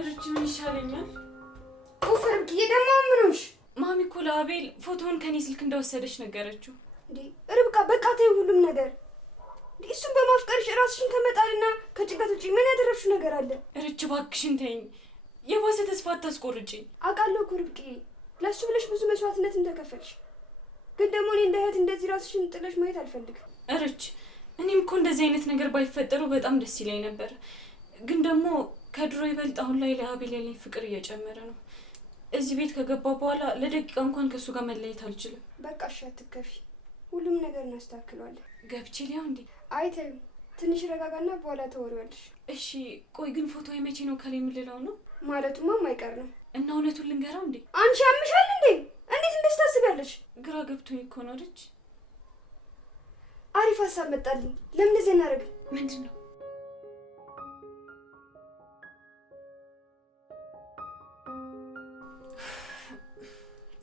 እርጅ ምን ይሻለኛል? ፍርምኪዬ ደግሞ ምንሽ? ማሚ እኮ ለአቤል ፎቶውን ከኔ ስልክ እንደወሰደች ነገረችው። እንዴ ርብቃ በቃ ተይው ሁሉም ነገር። እሱን በማፍቀርሽ ራስሽን ከመጣልና ከጭንቀት ውጪ ምን ያደረግሽው ነገር አለ? እርጅ እባክሽን ተይኝ። የባሰ ተስፋ አታስቆርጪኝ። አውቃለሁ እኮ ርብቃዬ ለሱ ብለሽ ብዙ መስዋዕትነት እንደከፈልሽ፣ ግን ደግሞ እኔ እንደ እህት እንደዚህ ራስሽን ጥለሽ ማየት አልፈልግም። እርጅ እኔም እኮ እንደዚህ አይነት ነገር ባይፈጠሩ በጣም ደስ ይለኝ ነበር፣ ግን ደግሞ ከድሮ ይበልጥ አሁን ላይ ለአቤል ያለኝ ፍቅር እየጨመረ ነው። እዚህ ቤት ከገባ በኋላ ለደቂቃ እንኳን ከእሱ ጋር መለየት አልችልም። በቃ እሺ አትከፊ፣ ሁሉም ነገር እናስተካክለዋለን። ገብቼ ሊያው እንዴ? አይ ተይው፣ ትንሽ ረጋጋና በኋላ ተወሪዋለሽ። እሺ ቆይ ግን ፎቶ የመቼ ነው ከላይ የምልለው ነው? ማለቱማ የማይቀር ነው። እና እውነቱን ልንገራው እንዴ? አንቺ ያምሻል እንዴ? እንዴት እንደዚህ ታስቢያለሽ? ግራ ገብቶኝ እኮ ነው። ልጅ አሪፍ ሀሳብ መጣልኝ። ለምን እዚህ እናደርግ? ምንድን ነው?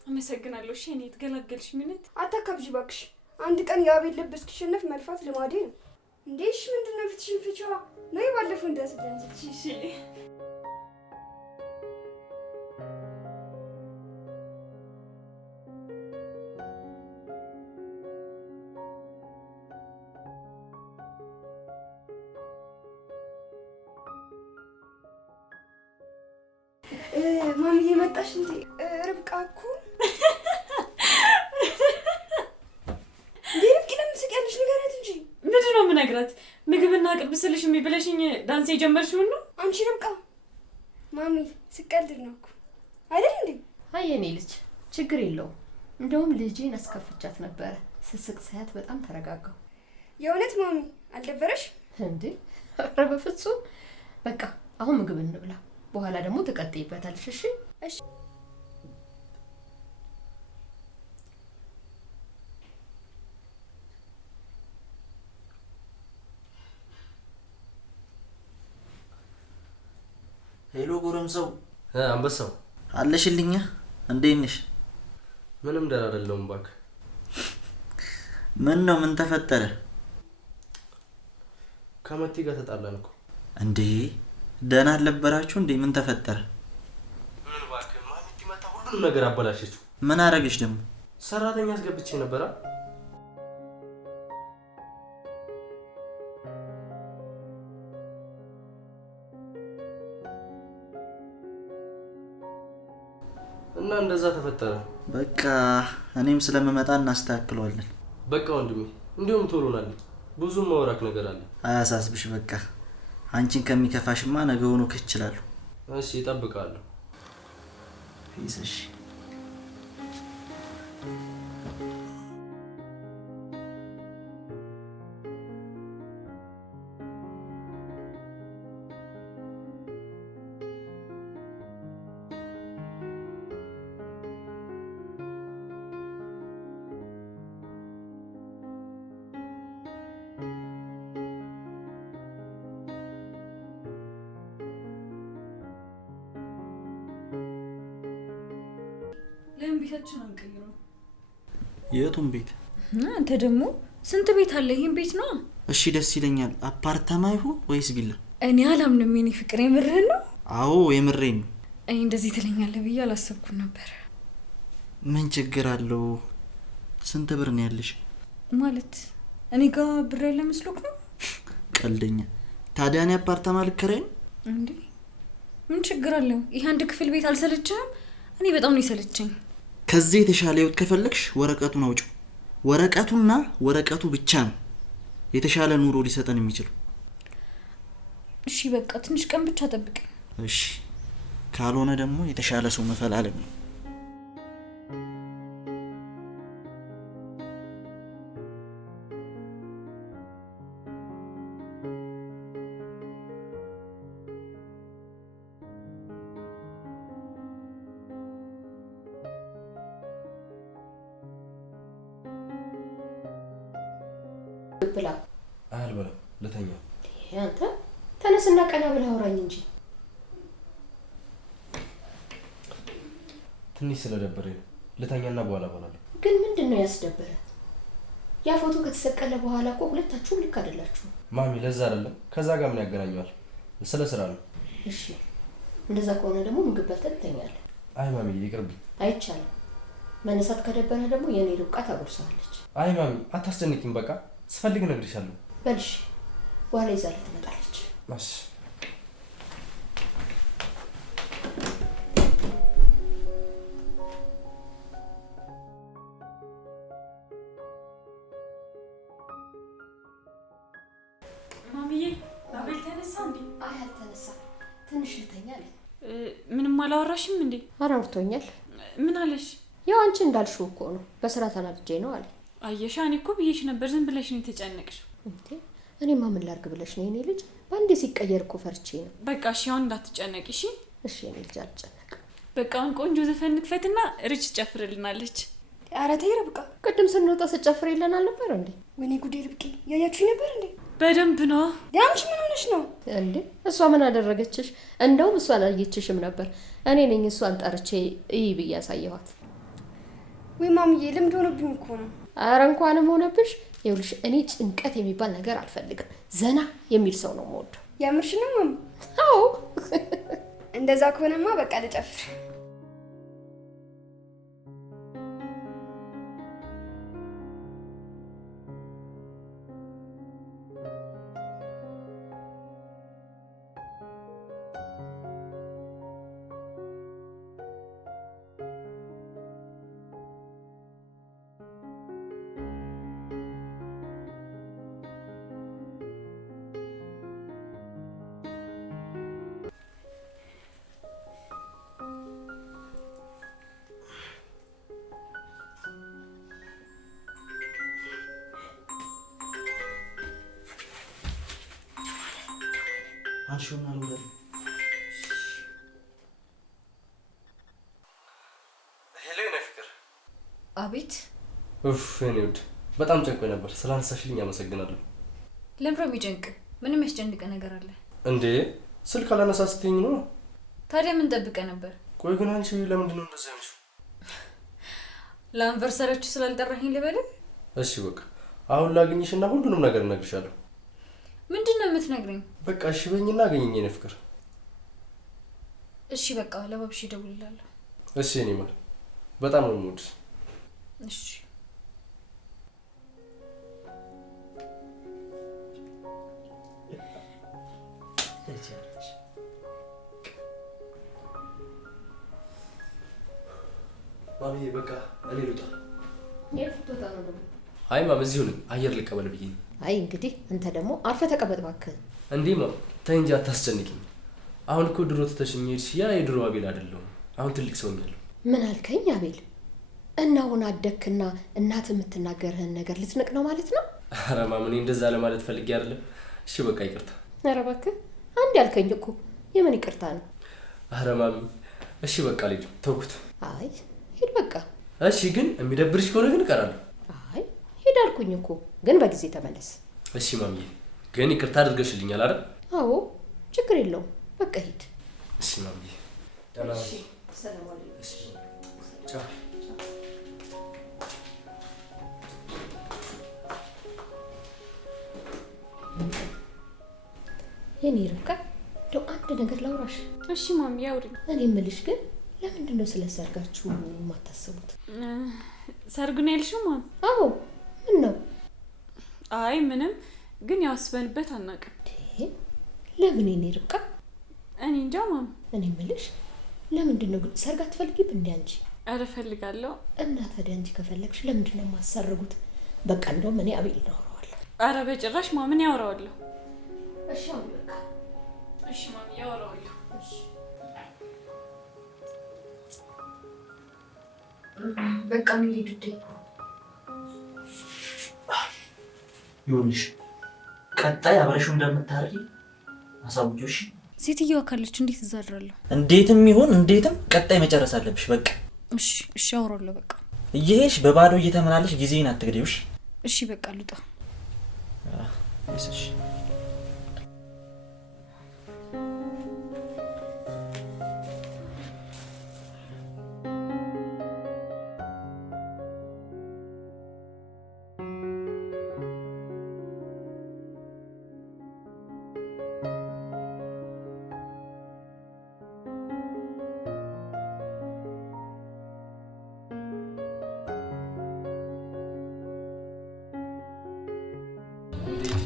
አመሰግናለሁ። እሺ እኔ የተገላገልሽ ምንት አታካብጂ እባክሽ። አንድ ቀን የአቤል ልብ እስኪሸነፍ መልፋት ልማዴ ነው። እንዴ እሺ ምንድን ነው ፊትሽን ፍቺዋ ነው? ባለፈው እንዳስደንዝች። እሺ ማሚዬ መጣሽ እንዴ? ርብቃ እኮ ርብቃ ለምን ትስቂያለሽ? ንገሪያት እንጂ። ምንድን ነው የምነግራት? ምግብና ቅርብ ስልሽ የሚብለሽኝ ዳንስ የጀመርሽውን ነው? አንቺ ርብቃ ማሚ ስቀልድ ነው እኮ አይደል እንዴ? አይ የኔ ልጅ ችግር የለውም። እንደውም ልጄን አስከፍቻት ነበረ። ስስቅ ሳያት በጣም ተረጋጋሁ። የእውነት ማሚ አልደበረሽ እንዴ? ኧረ በፍጹም። በቃ አሁን ምግብ እንብላ፣ በኋላ ደግሞ ትቀጥይበታለሽ። እሺ እሺ። ሄሎ ጎረምሳው። አንበሳው አለሽልኛ? እንዴት ነሽ? ምንም ደህና አይደለሁም እባክህ። ምን ነው? ምን ተፈጠረ? ከመቲ ጋር ተጣላን እኮ። እንዴ ደህና አልነበራችሁ እንዴ? ምን ተፈጠረ? ምን እባክህ፣ ማሚቲ መታ ሁሉንም ነገር አበላሸችው። ምን አረገች ደግሞ? ሰራተኛ አስገብቼ ነበራ። እና እንደዛ ተፈጠረ። በቃ እኔም ስለምመጣ እናስተካክለዋለን። በቃ ወንድሜ፣ እንዲሁም ቶሎ ናለኝ። ብዙም ማውራክ ነገር አለ። አያሳስብሽ። በቃ አንቺን ከሚከፋሽማ ነገውኑ ከችላለሁ። እሺ እጠብቃለሁ። ይስሽ ለምን ቤታችን አንቀይረው? የቱን ቤት? አንተ ደግሞ ስንት ቤት አለ? ይሄን ቤት ነው። እሺ ደስ ይለኛል። አፓርታማ ይሁን ወይስ ቪላ? እኔ አላምንም። የኔ ፍቅር የምርህን ነው? አዎ የምሬን ነው። እኔ እንደዚህ ትለኛለህ ብዬ አላሰብኩም ነበር። ምን ችግር አለው? ስንት ብር ነው ያለሽ? ማለት እኔ ጋር ብር ያለ መስሎክ ነው? ቀልደኛ። ታዲያ እኔ አፓርታማ ልከራይ ነው እንዴ? ምን ችግር አለው? ይሄ አንድ ክፍል ቤት አልሰለችህም? እኔ በጣም ነው የሰለቸኝ። ከዚህ የተሻለ ህይወት ከፈለግሽ ወረቀቱን አውጪው። ወረቀቱና ወረቀቱ ብቻ ነው የተሻለ ኑሮ ሊሰጠን የሚችለው። እሺ በቃ ትንሽ ቀን ብቻ ጠብቀኝ። እሺ ካልሆነ ደግሞ የተሻለ ሰው መፈላለግ ነው። ብላ አልበላም፣ ልተኛ። አንተ ተነስና ቀና ብለህ አውራኝ እንጂ። ትንሽ ስለደበረኝ ልተኛና በኋላ እበላለሁ። ግን ምንድን ነው ያስደበረ? ያ ፎቶ ከተሰቀለ በኋላ እኮ ሁለታችሁም ልክ አይደላችሁም። ማሚ ለዛ አይደለም። ከዛ ጋር ምን ያገናኘዋል? ስለ ስራ ነው። እሺ እንደዛ ከሆነ ደግሞ ምግብ በልተህ ትተኛለህ። አይ ማሚ ይቅርብኝ። አይቻልም። መነሳት ከደበረ ደግሞ የኔ ርብቃ ታጎርሰዋለች። አይ ማሚ አታስጨንቂኝ። በቃ ስፈልግ እነግርሻለሁ። በልሽ በኋላ ይዛልህ ትመጣለች። እሺ ማሚዬ አቤል ተነሳ እንዴ? አይ አልተነሳም። ትንሽ ልተኛ አለኝ። ምንም አላወራሽም እንዴ? ኧረ አውርቶኛል። ምን አለሽ? ያው አንቺ እንዳልሽው እኮ ነው። በስራ ተናድጄ ነው አለ። አየሻ፣ እኔ እኮ ብዬሽ ነበር። ዝም ብለሽ ነው የተጨነቅሽው። እንዴ እኔማ ምን ላድርግ ብለሽ ነው የኔ ልጅ? በአንዴ ሲቀየር እኮ ፈርቼ ነው። በቃ እሺ፣ አሁን እንዳትጨነቂ እሺ? እሺ የኔ ልጅ አልጨነቅም። በቃ አሁን ቆንጆ ዘፈን እንክፈትና ርች ትጨፍርልናለች። ኧረ ተይ ርብቃ። ቅድም ስንወጣ ስጨፍር የለን አልነበር እንዴ? ወይኔ ጉዴ ርብቃ፣ ያያችሁኝ ነበር እንዴ? በደንብ ነው። ያንቺ ምን ሆነሽ ነው እንዴ? እሷ ምን አደረገችሽ? እንደውም እሷ አላየችሽም ነበር። እኔ ነኝ እሷን ጠርቼ እይ ብዬ ያሳየኋት። ወይ ማሚዬ ልምድ ሆኖብኝ እኮ ነው። ኧረ እንኳንም ሆነብሽ። ይኸውልሽ እኔ ጭንቀት የሚባል ነገር አልፈልግም። ዘና የሚል ሰው ነው የምወደው። ያምርሽ ነው ማሚ? አዎ እንደዛ ከሆነማ በቃ ልጨፍር። አንሺውና ልውረድ። ሄሎ የኔ ፍቅር። አቤት። ኡፍ የኔ ውድ በጣም ጨንቆኝ ነበር። ስላነሳሽልኝ አመሰግናለሁ። ለምሮ የሚጨንቅ ምንም ያስጨንቀ ነገር አለ እንዴ? ስልክ አላነሳ ስትይኝ ነው። ታዲያ ምን ጠብቀ ነበር? ቆይ ግን አንቺ ለምንድን ነው እንደዛ ያልሽው? ለአንቨርሰሪያችሁ ስላልጠራኸኝ ልበልህ? እሺ በቃ አሁን ላግኝሽና ሁሉንም ነገር እነግርሻለሁ። ምንድን ነው የምትነግረኝ? በቃ እሺ በይኝና አገኘኝ የኔ ፍቅር። እሺ በቃ ለባብሽ እደውልልሃለሁ። እሺ የኔ ማር በጣም ነው የምወድሽ። እሺ ማሚ በቃ እኔ ልውጣ። የት ቦታ ነው ደግሞ? አይ ማም እዚሁ ነኝ፣ አየር ልቀበል ብዬ። አይ እንግዲህ አንተ ደግሞ አርፈህ ተቀመጥ እባክህ። እንዴ ማም ተይ እንጂ አታስጨንቂኝ። አሁን እኮ ድሮ ትተሽኝ ሄድሽ። ያ የድሮ አቤል አይደለሁም። አሁን ትልቅ ሰው ሆኛለሁ። ምን አልከኝ አቤል? እና አሁን አደግክና እናት የምትናገርህን ነገር ልትንቅ ነው ማለት ነው? ኧረ ማም እኔ እንደዛ ለማለት ፈልጌ አይደለም። እሺ በቃ ይቅርታ። ኧረ እባክህ አንድ ያልከኝ እኮ የምን ይቅርታ ነው? ኧረ ማሚ እሺ በቃ ልሂድ፣ ተውኩት። አይ ሂድ በቃ። እሺ ግን የሚደብርሽ ከሆነ ግን እቀራለሁ። አይ ሂድ አልኩኝ እኮ ግን በጊዜ ተመለስ። እሺ ማሚዬ ግን ይቅርታ አድርገሽልኛል አይደል? አዎ ችግር የለውም በቃ ሂድ። እሺ ማሚዬ። ደህና እሺ ሰላም አለይኩም። እሺ ቻው። የኔ ርብቃ እንደው አንድ ነገር ላውራሽ። እሺ ማሚ ያውሪ። እኔ የምልሽ ግን ለምንድን ነው ስለ ሰርጋችሁ የማታስቡት? ሰርጉን ያልሽው ማም? አዎ ምን ነው? አይ ምንም፣ ግን ያስበንበት አናውቅም። ለምን የኔ ርብቃ? እኔ እንጃ ማም። እኔ የምልሽ ለምንድን ነው ግን ሰርግ አትፈልጊም እንዴ አንቺ? ኧረ እፈልጋለሁ። እና ታዲያ አንቺ ከፈለግሽ ለምንድን ነው የማሰርጉት? በቃ እንደውም እኔ አቤል እናወራዋለሁ። ኧረ በጭራሽ ማምን ያወራዋለሁ። እሺ አሁን በቃ እሺ ማሚ ያወራዋለሁ። እሺ በቃ ምን ልጅ ይሁንሽ። ቀጣይ አብረሽው እንደምታርቂ አሳውጆሽ። ሴትዮዋ ካለች እንዴት እዛድራለሁ? እንዴትም ይሁን እንዴትም ቀጣይ መጨረስ አለብሽ። በቃ እሺ አወራለሁ። በቃ እየሄድሽ በባዶ እየተመላለሽ ጊዜን አትግዴውሽ። እሺ በቃ ልውጣ። እሺ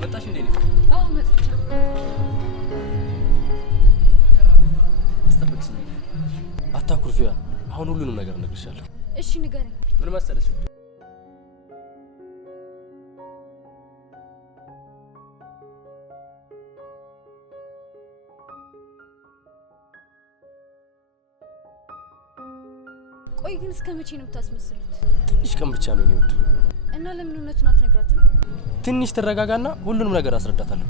መጣሽ እንዴ? አዎ መጣሁ። አስጠበቅሽ ነኝ። አታኩርፊያ። አሁን ሁሉንም ነገር እነግርሻለሁ። እሺ ንገረኝ። ምን መሰለሽ? ቆይ ግን እስከ መቼ ነው የምታስመስሉት? ትንሽ ቀን ብቻ ነው የሚወድ እና ለምን እውነቱን አትነግራትም? ትንሽ ትረጋጋና ሁሉንም ነገር አስረዳታለሁ።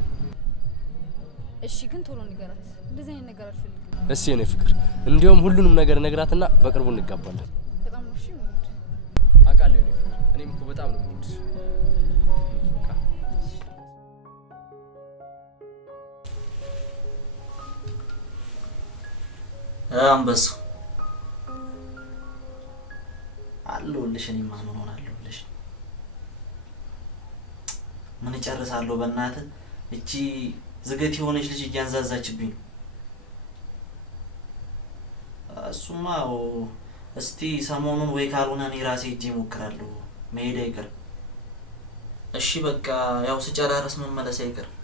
እሺ ግን ቶሎ ንገራት። እንደዚህ አይነት ነገር አልፈልግም። እሺ የኔ ፍቅር፣ እንዲያውም ሁሉንም ነገር ነግራትና በቅርቡ እንጋባለን። በጣም ነው እሺ የምወድ። አውቃለሁ የኔ ፍቅር፣ እኔም እኮ በጣም ነው የምወድሽ። አንበሳው አለሁልሽ። እኔማ ምን ሆናለሁልሽ? ምን እጨርሳለሁ በእናትህ። እቺ ዝገት የሆነች ልጅ እያንዛዛችብኝ ነው። እሱማ እስቲ ሰሞኑን ወይ ካልሆነ እኔ ራሴ ሄጄ እሞክራለሁ። መሄድ አይቀርም። እሺ በቃ ያው ስጨራረስ መመለስ አይቀርም።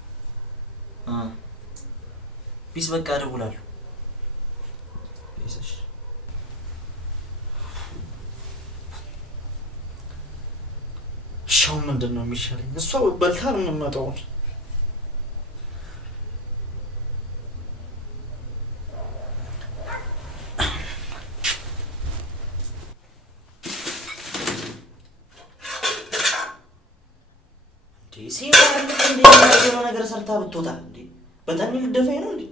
ቢስ በቃ እደውላለሁ። እሺ ሻው ምንድን ነው የሚሻለኝ? እሷ በልታ ነው የምመጣው። እንዴ ሲባል እንዴ ነገር ሰርታ ብትወጣ እንዴ በጣም ልደፋኝ ነው እንዴ?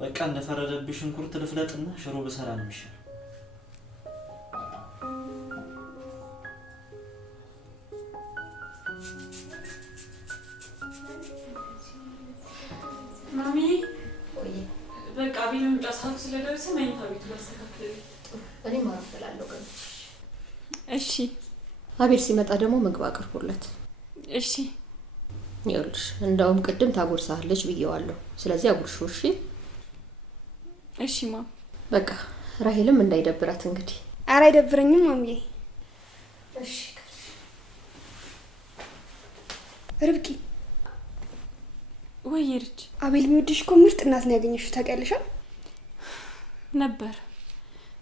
በቃ እንደፈረደብሽ ሽንኩርት ልፍለጥና ሽሮ በሰራ ነው የሚሻለው። ማሚ በቃ ቢልም ጫሳቱ ስለደረሰ መኝታ ቤቱ ማስተካከል። እኔ ማራፈላለሁ ግን። እሺ አቤል ሲመጣ ደግሞ ምግብ አቅርቦለት። እሺ ይኸውልሽ እንደውም ቅድም ታጎርሳለች ብዬዋለሁ። ስለዚህ አጉርሹ። እሺ እሺ ማም። በቃ ራሄልም እንዳይደብራት እንግዲህ። ኧረ አይደብረኝም ማሚዬ። እሺ ርብቃ ወይ ይርጅ አቤል የሚወድሽ እኮ ምርጥ እናት ነው ያገኘሽው። ታውቂያለሽ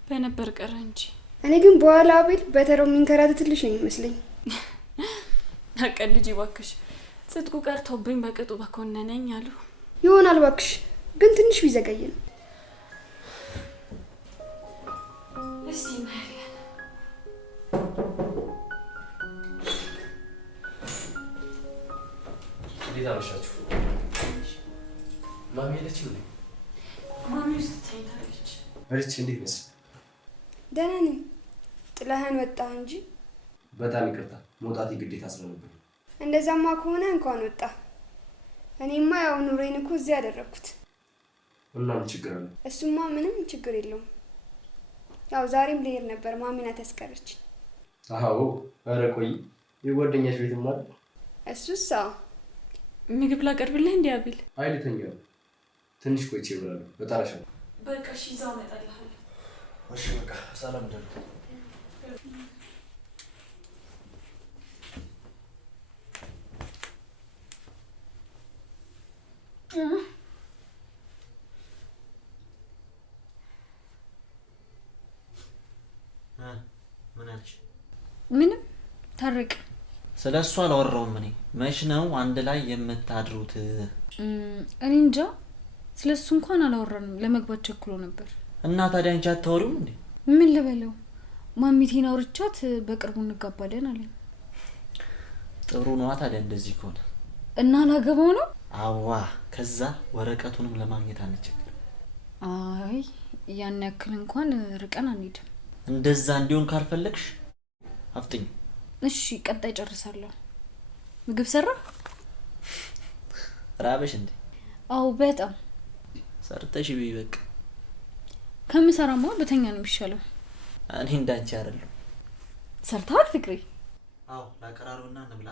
በነበር ቀረ እንጂ። እኔ ግን በኋላ አቤል በተራው የሚንከራተትልሽ ነው የሚመስለኝ። አቀልጂ እባክሽ። ጽድቁ ቀርቶብኝ በቅጡ በኮነነኝ አሉ። ይሆናል እባክሽ፣ ግን ትንሽ ቢዘገይ ነው። እስቲ እናያለን። እንዴት አመሻችሁ? ማሚ የለችም እንዴ? ማሚ ውስጥ ተኝታለች። እርች እንዴት ነሽ? ደህና ነኝ። ጥለህን ወጣ እንጂ። በጣም ይቅርታ፣ መውጣት ግዴታ ስለነበር። እንደዛማ ከሆነ እንኳን ወጣ። እኔማ ያው ኑሬን እኮ እዚህ ያደረኩት። እና ምን ችግር አለ? እሱማ ምንም ችግር የለውም። ያው ዛሬም ልሄድ ነበር፣ ማሚ ናት ያስቀረችኝ። አዎ። ኧረ ቆይ የጓደኛሽ ቤትም አለ? እሱስ ምግብ ላቀርብልህ እንዴ አቤል? አይ ልተኛ ነው። ትንሽ ቆይቼ እበላለሁ። እጠራሻለሁ። በቃ እሺ፣ እዛው እመጣልሃለሁ። እሺ በቃ ሰላም ደሩ። ምን አልሽ? ምንም ታረቅ። ስለ እሱ አላወራውም። እኔ መች ነው አንድ ላይ የምታድሩት? እኔ እንጃ፣ ስለ እሱ እንኳን አላወራንም። ለመግባት ቸኩሎ ነበር። እና ታዲያ አንቺ አታወሪውም እንዴ? ምን ልበለው? ማሚቴን አውርቻት በቅርቡ እንጋባለን አለኝ። ጥሩ ነዋ። ታዲያ እንደዚህ ከሆነ እና ላገባው ነው? አዋ፣ ከዛ ወረቀቱንም ለማግኘት አንቸገርም። አይ ያን ያክል እንኳን ርቀን አንሄድም። እንደዛ እንዲሆን ካልፈለግሽ አፍጥኝ። እሺ ቀጣይ ጨርሳለሁ። ምግብ ሰራ? ራበሽ እንዴ? አው በጣም ሰርተሽ ቢይ። በቃ ከምሰራማ በተኛ ነው የሚሻለው። እኔ እንዳንቺ አይደለም። ሰርተሃል ፍቅሬ? አው ላቀራርብና እንብላ።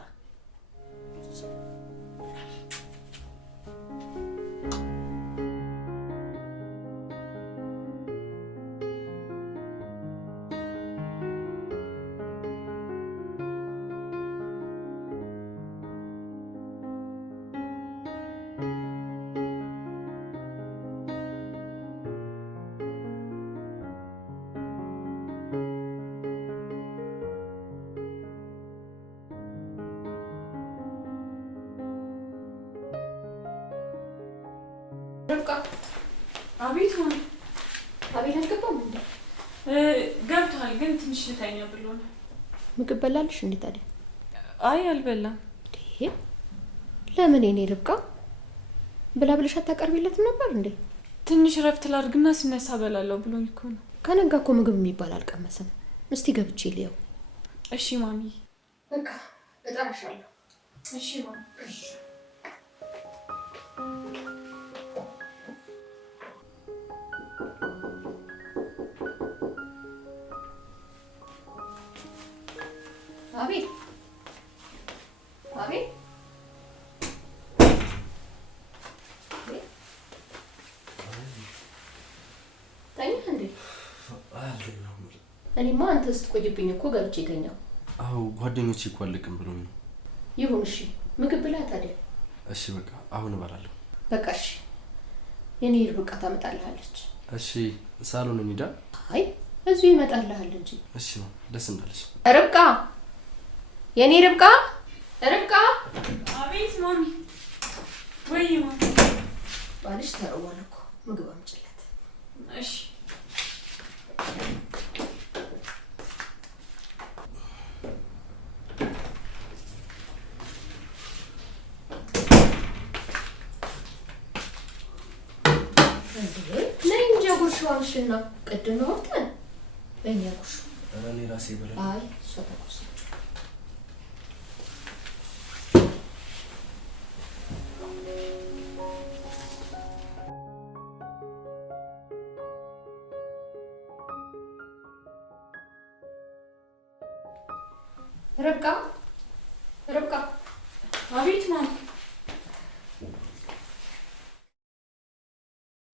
ርብቃ። አቤት ማሚ። አቤል አልገባም እንዴ? ገብቷል፣ ግን ትንሽ ልተኛ ብሎ ነው። ምግብ በላልሽ እንዴ ታዲያ? አይ አልበላም። ለምን? የኔ ርብቃ ብላ ብለሽ አታቀርቢለትም ነበር እንዴ? ትንሽ ረፍት ላድርግና ስነሳ በላለሁ ብሎኝ እኮ ነው። ከነጋ እኮ ምግብ የሚባል አልቀመሰም። እስቲ ገብቼ ልየው። እሺ ማሚ። በቃ እጠራሻለሁ። እሺ ማሚ። እሺ አቤል አቤል ተኛ እንዴ? እኔማ አንተ ስትቆይብኝ እኮ ገብቼ ተኛው። አዎ ጓደኞቼ እኮ አልቅም ብሎኝ ነው። ይሁን እሺ፣ ምግብ ብላ ታዲያ። እሺ በቃ አሁን እበላለሁ። በቃ እሺ፣ የኔ ርብቃ ታመጣልሃለች። እሺ ሳሎን እንሂዳ። አይ እዚሁ ይመጣልሃል እንጂ። እሺ ነው፣ ደስ እንዳለሽ። ርብቃ፣ የኔ ርብቃ፣ ርብቃ። አቤት ማሚ። ወይ ማሚ። ባልሽ ተርቧል እኮ ምግብ አምጪለት። እሺ ነይ እንጂ ጉርሻዋንሽና ቅድም ነው ወጣን። በእኛ ጉርሻ እኔ ራሴ በላ። አይ እሷ ተቆሰች። ርብቃ፣ ርብቃ። አቤት ማሚ።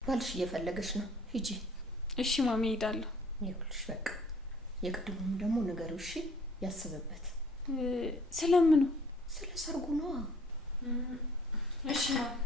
ባልሽ እየፈለገሽ ነው፣ ሂጂ። እሺ ማሚ እሄዳለሁ። ይኸውልሽ በቃ የቅድሙም ደግሞ ንገሪው እሺ፣ ያስብበት። ስለምኑ? ስለ ሰርጉ ነዋ። እሺ ማሚ።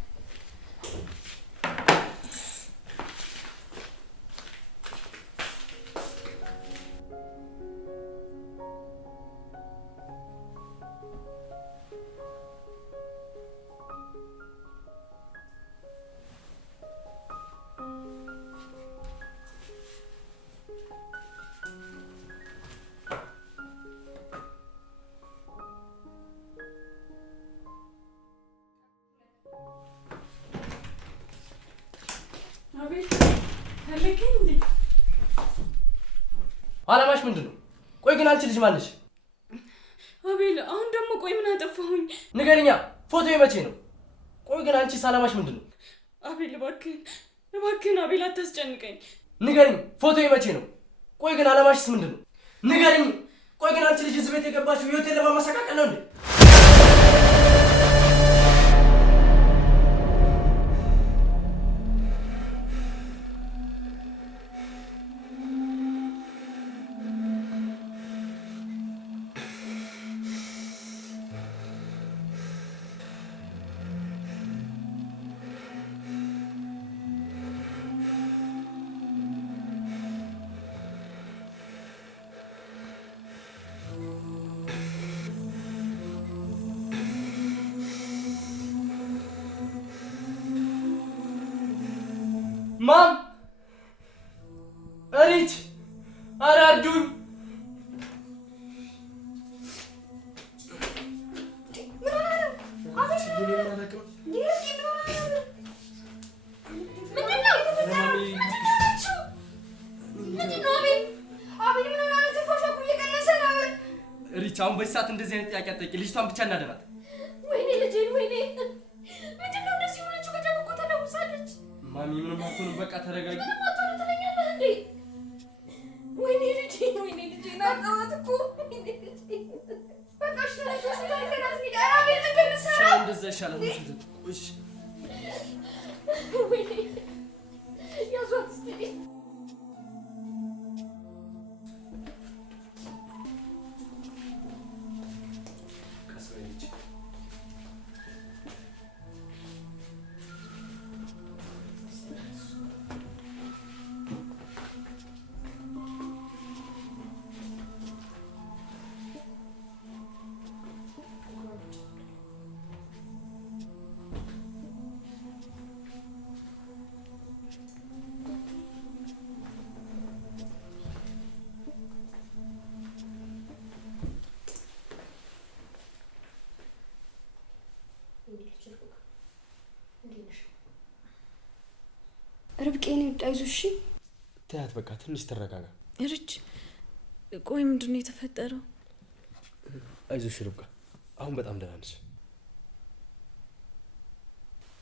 አላማሽ ምንድን ነው? ቆይ ግን አንቺ ልጅ ማለሽ? አቤል፣ አሁን ደግሞ ቆይ ምን አጠፋሁኝ? ንገሪኛ። ፎቶ የመቼ ነው? ቆይ ግን አንቺ አላማሽ ምንድን ነው? አቤል እባክህን፣ እባክህን አቤል አታስጨንቀኝ። ንገሪኝ፣ ፎቶ የመቼ ነው? ቆይ ግን አላማሽስ ምንድን ነው? ንገሪኝ። ቆይ ግን አንቺ ልጅ እዚህ ቤት የገባችው ህይወቴን ለማመሰቃቀል ነው እንዴ? ማም ሪች ኧረ እርዱኝ። ሪች አሁን በዚህ ሰዓት እንደዚህ አይነት ጥያቄ አትጠይቂ። ልጅቷን ብቻ እናደናት። ወይኔ ልጄን ወይኔ ምንድነው እንደዚህ ሆነችው? በደም እኮ ተለውሳለች። ማሚ ምንም አትሆንም፣ በቃ ተረጋጊ። ምንም አትሆንም ትለኛለህ እንዴ? ወይኔ ልጄን ወይኔ ልጄን አጣኋት እኮ በቃ እሺ ተረጋጊ። እንደዛ ይሻላል። እሺ ወይኔ ያዟት እስቲ ርብቃዬን አይዞሽ እሺ። ተያት በቃ ትንሽ ተረጋጋ። ሪች ቆይ ምንድን ነው የተፈጠረው? አይዞሽ ርብቃ አሁን በጣም ደህና ነች።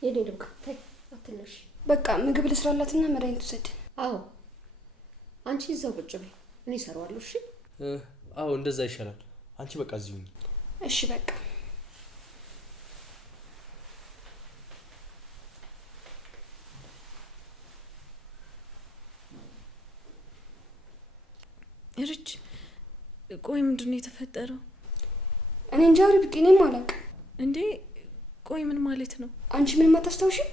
የኔ ርብቃ ተይ አትነሽ። በቃ ምግብ ልስራላትና መድኃኒት ውሰድ። አዎ አንቺ እዛው ቁጭ በይ፣ እኔ እሰራዋለሁ። እሺ አዎ እንደዛ ይሻላል። አንቺ በቃ እዚሁ ነኝ። እሺ በቃ ሪች ቆይ ምንድን ነው የተፈጠረው? እኔ እንጃ ርብቃ፣ እኔም አላውቅም። እንዴ ቆይ ምን ማለት ነው? አንቺ ምንም አታስታውሽም?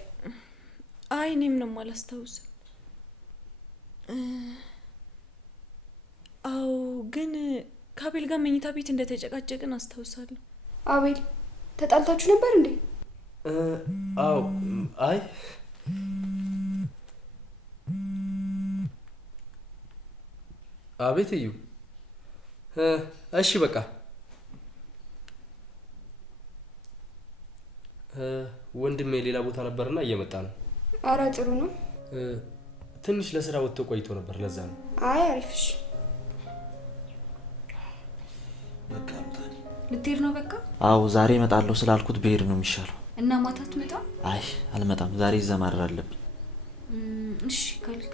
አይ እኔ ምንም አላስታውስም። አዎ ግን ከአቤል ጋር መኝታ ቤት እንደተጨቃጨቅን አስታውሳለሁ። አቤል ተጣልታችሁ ነበር እንዴ? አዎ አይ አቤት እዩ። እሺ በቃ ወንድሜ ሌላ ቦታ ነበርና እየመጣ ነው። አረ ጥሩ ነው። ትንሽ ለስራ ወጥቶ ቆይቶ ነበር፣ ለዛ ነው። አይ አሪፍሽ። በቃ ሉታኒ ልትሄድ ነው? በቃ አዎ ዛሬ እመጣለሁ ስላልኩት ብሄድ ነው የሚሻለው። እና ማታ ትመጣ? አይ አልመጣም፣ ዛሬ እዛ ማድረግ አለብኝ። እሺ ካልክ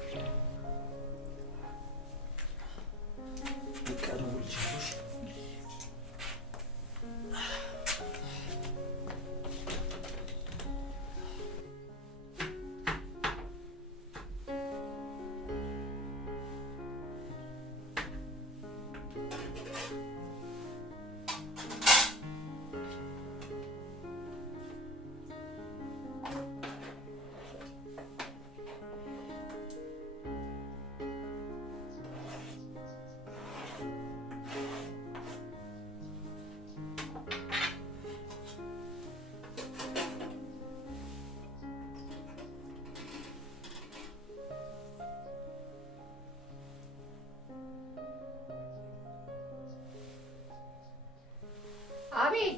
አቤል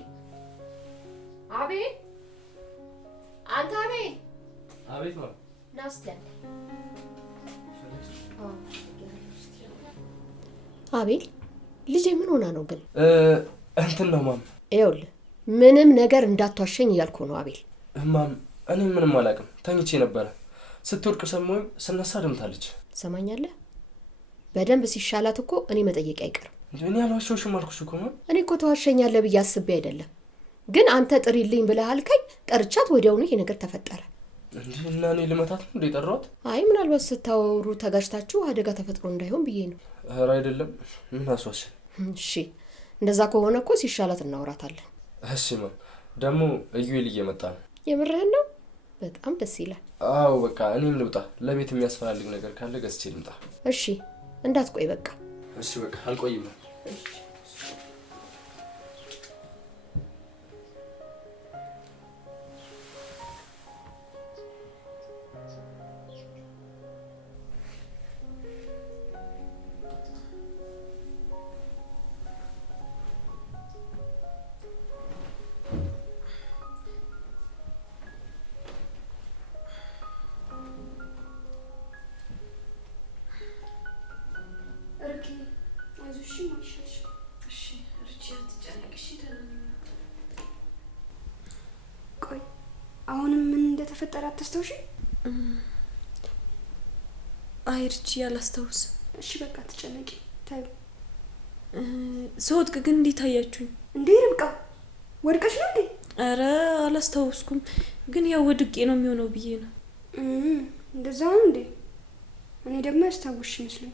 አቤል፣ አንተ አቤል። አቤት ነው። ና እስኪ አንዴ። አቤል ልጄ ምን ሆና ነው ግን? እንትን ነው ማም። ይኸውልህ ምንም ነገር እንዳትዋሸኝ እያልኩ ነው አቤል። ማም እኔ ምንም አላውቅም፣ ተኝቼ ነበረ። ስትወድቅ ሰማሁኝ፣ ስነሳ ደምታለች። ሰማኛለህ? በደንብ ሲሻላት እኮ እኔ መጠየቅ አይቀርም። እኔ አልዋሸሁሽም አልኩሽ እኮ ማም። እኔ እኮ ተዋሸኛለህ ብዬ አስቤ አይደለም፣ ግን አንተ ጥሪልኝ ብለህ አልከኝ። ጠርቻት ወዲያውኑ ይሄ ነገር ተፈጠረ። እና እኔ ልመታት ነው እንደ ጠራሁት? አይ ምናልባት ስታወሩ ተጋጭታችሁ አደጋ ተፈጥሮ እንዳይሆን ብዬ ነው። ኧረ አይደለም። ምን አስዋሽ? እሺ እንደዛ ከሆነ እኮ ሲሻላት እናወራታለን። እሺ ማም። ደግሞ እዩኤል እየመጣ ነው። የምርህን ነው? በጣም ደስ ይላል። አዎ በቃ እኔም ልውጣ። ለቤት የሚያስፈልግ ነገር ካለ ገዝቼ ልምጣ። እሺ እንዳትቆይ በቃ። እሺ በቃ አልቆይም። ቆይ አሁንም ምን እንደተፈጠረ አታስታውሺ? አይ ርቺ አላስታውስም። እሺ በቃ ተጨነቂ። ታዩ ስወድቅ ግን እንዴት አያችሁኝ? እንዴ ርብቃ ወድቀሽ ነው እንዴ? አረ አላስታውስኩም፣ ግን ያው ወድቄ ነው የሚሆነው ብዬ ነው። እንደዛ ነው እንዴ? እኔ ደግሞ ያስታውስሽ ይመስለኝ።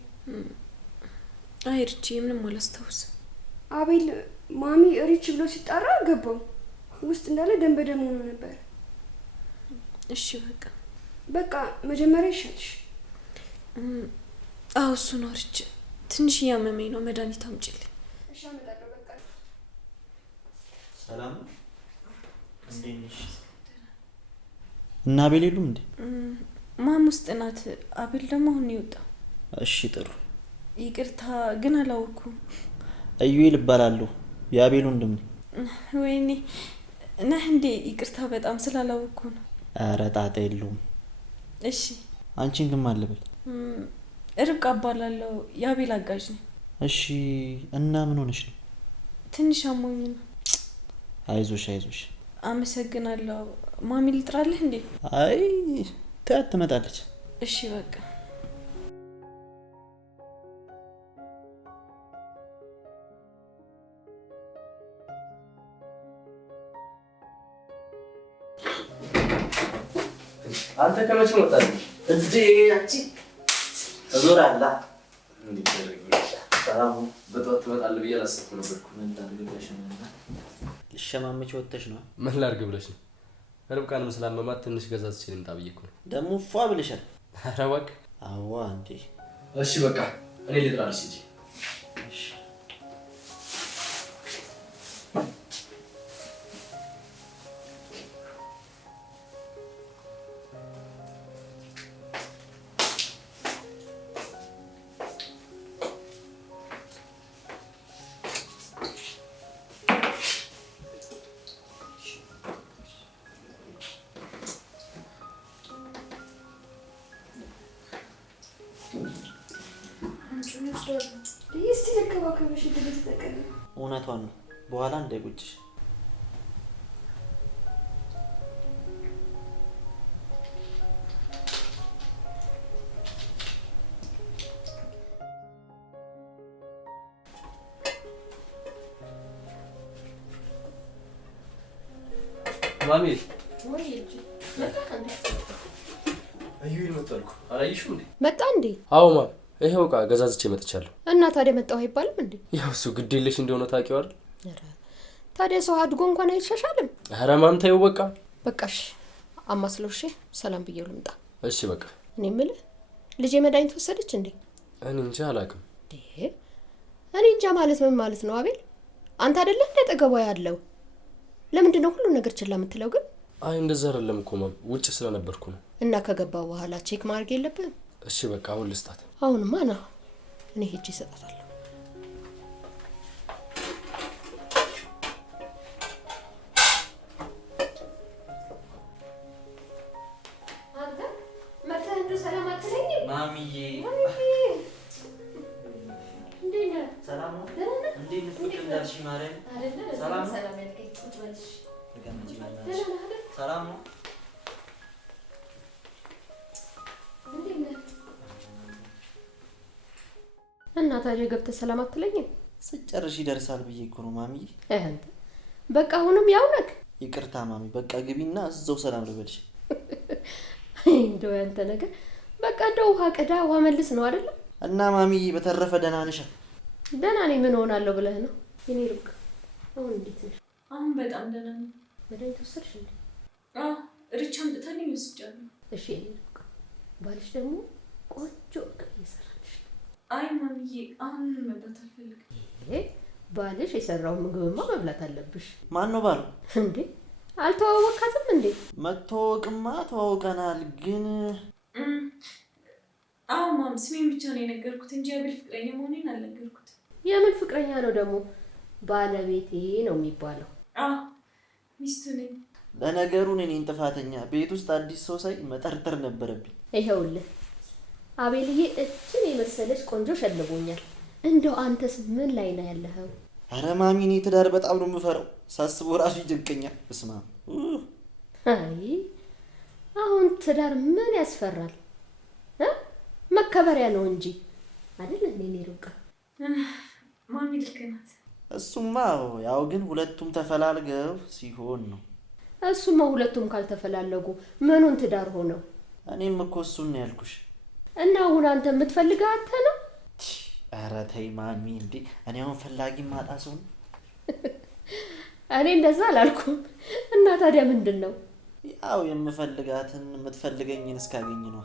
አይ ርቺ ምንም አላስታውስም። አቤል ማሚ ሪች ብሎ ሲጣራ ገባው ውስጥ እንዳለ ደም በደም ሆኖ ነበር። እሺ በቃ መጀመሪያ ይሻልሽ። አዎ እሱ ነው ርቺ። ትንሽ ያመመኝ ነው፣ መድኃኒት አምጪልኝ። እሺ አመጣለሁ። በቃ ሰላም እንዴት ነሽ? እና አቤል የሉም እንዴ? ማም ውስጥ ናት። አቤል ደግሞ አሁን ይወጣ። እሺ ጥሩ። ይቅርታ ግን አላወኩም። እዩኤል እባላለሁ፣ የአቤል ወንድም ነኝ። ወይኔ ነህ እንዴ? ይቅርታ በጣም ስላላወኩ ነው። ኧረ ጣጣ የለውም። እሺ አንቺን ግን ማን ልበል? ርብቃ እባላለሁ፣ የአቤል አጋዥ ነኝ። እሺ እና ምን ሆነሽ ነው? ትንሽ አሞኝ ነው። አይዞሽ አይዞሽ። አመሰግናለሁ። ማሚ ልጥራልህ እንዴ? አይ ተያት ትመጣለች። እሺ በቃ አንተ ከመቼ መጣህ? እዚህ አንቺ እዞራለሁ። ሰላም በጠዋት ትመጣለህ ብዬ አላሰብኩም ነበር። ምን ታደርጊልሽ ነው? ልሸማመች ወጥተሽ ነው? ምን ላድርግ ብለሽ ነው? ርብቃንም ስላመማት ትንሽ ገዛዝቼ ልምጣ ብዬ እኮ ነው። ደግሞ ፏ ብለሻል። ኧረ እባክህ። አዋ እንዴ። እሺ በቃ እኔ ልጥራልሽ እንጂ። እሺ እስቲ ለከባከበሽ ድል ተጠቀሚ። እውነቷን ነው። በኋላ እንዳይቆጭሽ። ማሚ ወይ እንጂ እዩኤል መጣ እኮ አላየሽውም እንዴ? መጣ እንዴ? አዎ ማም፣ ይሄው ዕቃ ገዛዝቼ መጥቻለሁ። እና ታዲያ መጣሁ አይባልም እንዴ? ያው እሱ ግድ የለሽ እንደሆነ ታውቂው አይደል? ኧረ ታዲያ ሰው አድጎ እንኳን አይሻሻልም? ኧረ ማም ተይው በቃ። በቃሽ አማስለው። እሺ ሰላም ብዬው ልምጣ። እሺ በቃ። እኔ የምልህ ልጄ መድኃኒት ወሰደች እንዴ? እኔ እንጃ አላውቅም። እኔ እንጃ ማለት ምን ማለት ነው አቤል? አንተ አይደለህ እንደ ጠገቧ ያለው? ለምንድን ነው ሁሉ ነገር ችላ የምትለው ግን? አይ እንደዛ አይደለም እኮ ማም፣ ውጭ ስለነበርኩ ነው። እና ከገባ በኋላ ቼክ ማድረግ የለብህም? እሺ በቃ አሁን ልስጣት። አሁንማ ና እኔ ሄጄ እሰጣታለሁ። አንተ መተህ እንደው ሰላም አትለኝም? ማሚዬ እንዴት ነህ? ሰላም ነው? ደህና ነህ? እንዴት ነሽ? ፍቅር እንዳልሽ ማርያም አይደለ? ሰላም ነው? ሰላም ያልከኝ ቁጭ በልሽ። ተቀመጪ ደህና በእናትሽ። ነህ አይደል? ሰላም ነው? እንዴት ነህ? እና ታዲያ ገብተህ ሰላም አትለኝም? ስጨርሽ ይደርሳል ብዬ እኮ ነው ማሚዬ። አንተ በቃ አሁንም ያው ነህ። ይቅርታ ማሚ፣ በቃ ግቢና እዛው ሰላም ልበልሽ። እንደው ያንተ ነገር በቃ እንደው ውሃ ቅዳ ውሃ መልስ ነው አይደል? እና ማሚዬ በተረፈ ደህና ነሽ? ደህና ነኝ። ምን ሆናለሁ ብለህ ነው? የኔ ሩቅ አሁን እንዴት ነሽ? አሁን በጣም ደህና ነኝ። መድኃኒት ወሰድሽ እንዴ? አዎ ሪቻ አምጥታልኝ ወስጃለሁ። እሺ የኔ ሩቅ ባልሽ ደግሞ ቆንጆ ምግብ እየሰራልሽ። አይ ማሚዬ አሁን መብላት አልፈልግም። ባልሽ የሰራው ምግብማ መብላት አለብሽ። ማን ነው ባሉ? እንዴ አልተዋወቃትም እንዴ? መተዋወቅማ ተዋውቀናል፣ ግን አዎ ማም ስሜን ብቻ ነው የነገርኩት እንጂ አቤል ፍቅረኛ መሆኔን አልነገርኩት። የምን ፍቅረኛ ነው ደግሞ? ባለቤቴ ነው የሚባለው። አዎ ሚስቱ ነኝ። ለነገሩ እኔን ጥፋተኛ ቤት ውስጥ አዲስ ሰው ሳይ መጠርጠር ነበረብኝ። ይኸውልህ አቤልዬ እችን የመሰለች ቆንጆ ሸልቦኛል። እንደው አንተስ ምን ላይ ነው ያለኸው? አረ ማሚ እኔ ትዳር በጣም ነው የምፈራው። ሳስበው ራሱ ይጨንቀኛል። እስማ አይ አሁን ትዳር ምን ያስፈራል? መከበሪያ ነው እንጂ አይደል? እኔ ሩቃ ማሚ ልክ ናት። እሱማ ያው ግን ሁለቱም ተፈላልገው ሲሆን ነው። እሱማ ሁለቱም ካልተፈላለጉ ምኑን ትዳር ሆነው? እኔም እኮ እሱን ነው ያልኩሽ። እና አሁን አንተ የምትፈልገው አንተ ነው? ኧረ ተይ ማሚ፣ እንዴ እኔ አሁን ፈላጊ ማጣ ሰው ነው? እኔ እንደዛ አላልኩም። እና ታዲያ ምንድን ነው? ያው የምፈልጋትን የምትፈልገኝን እስካገኝ ነው።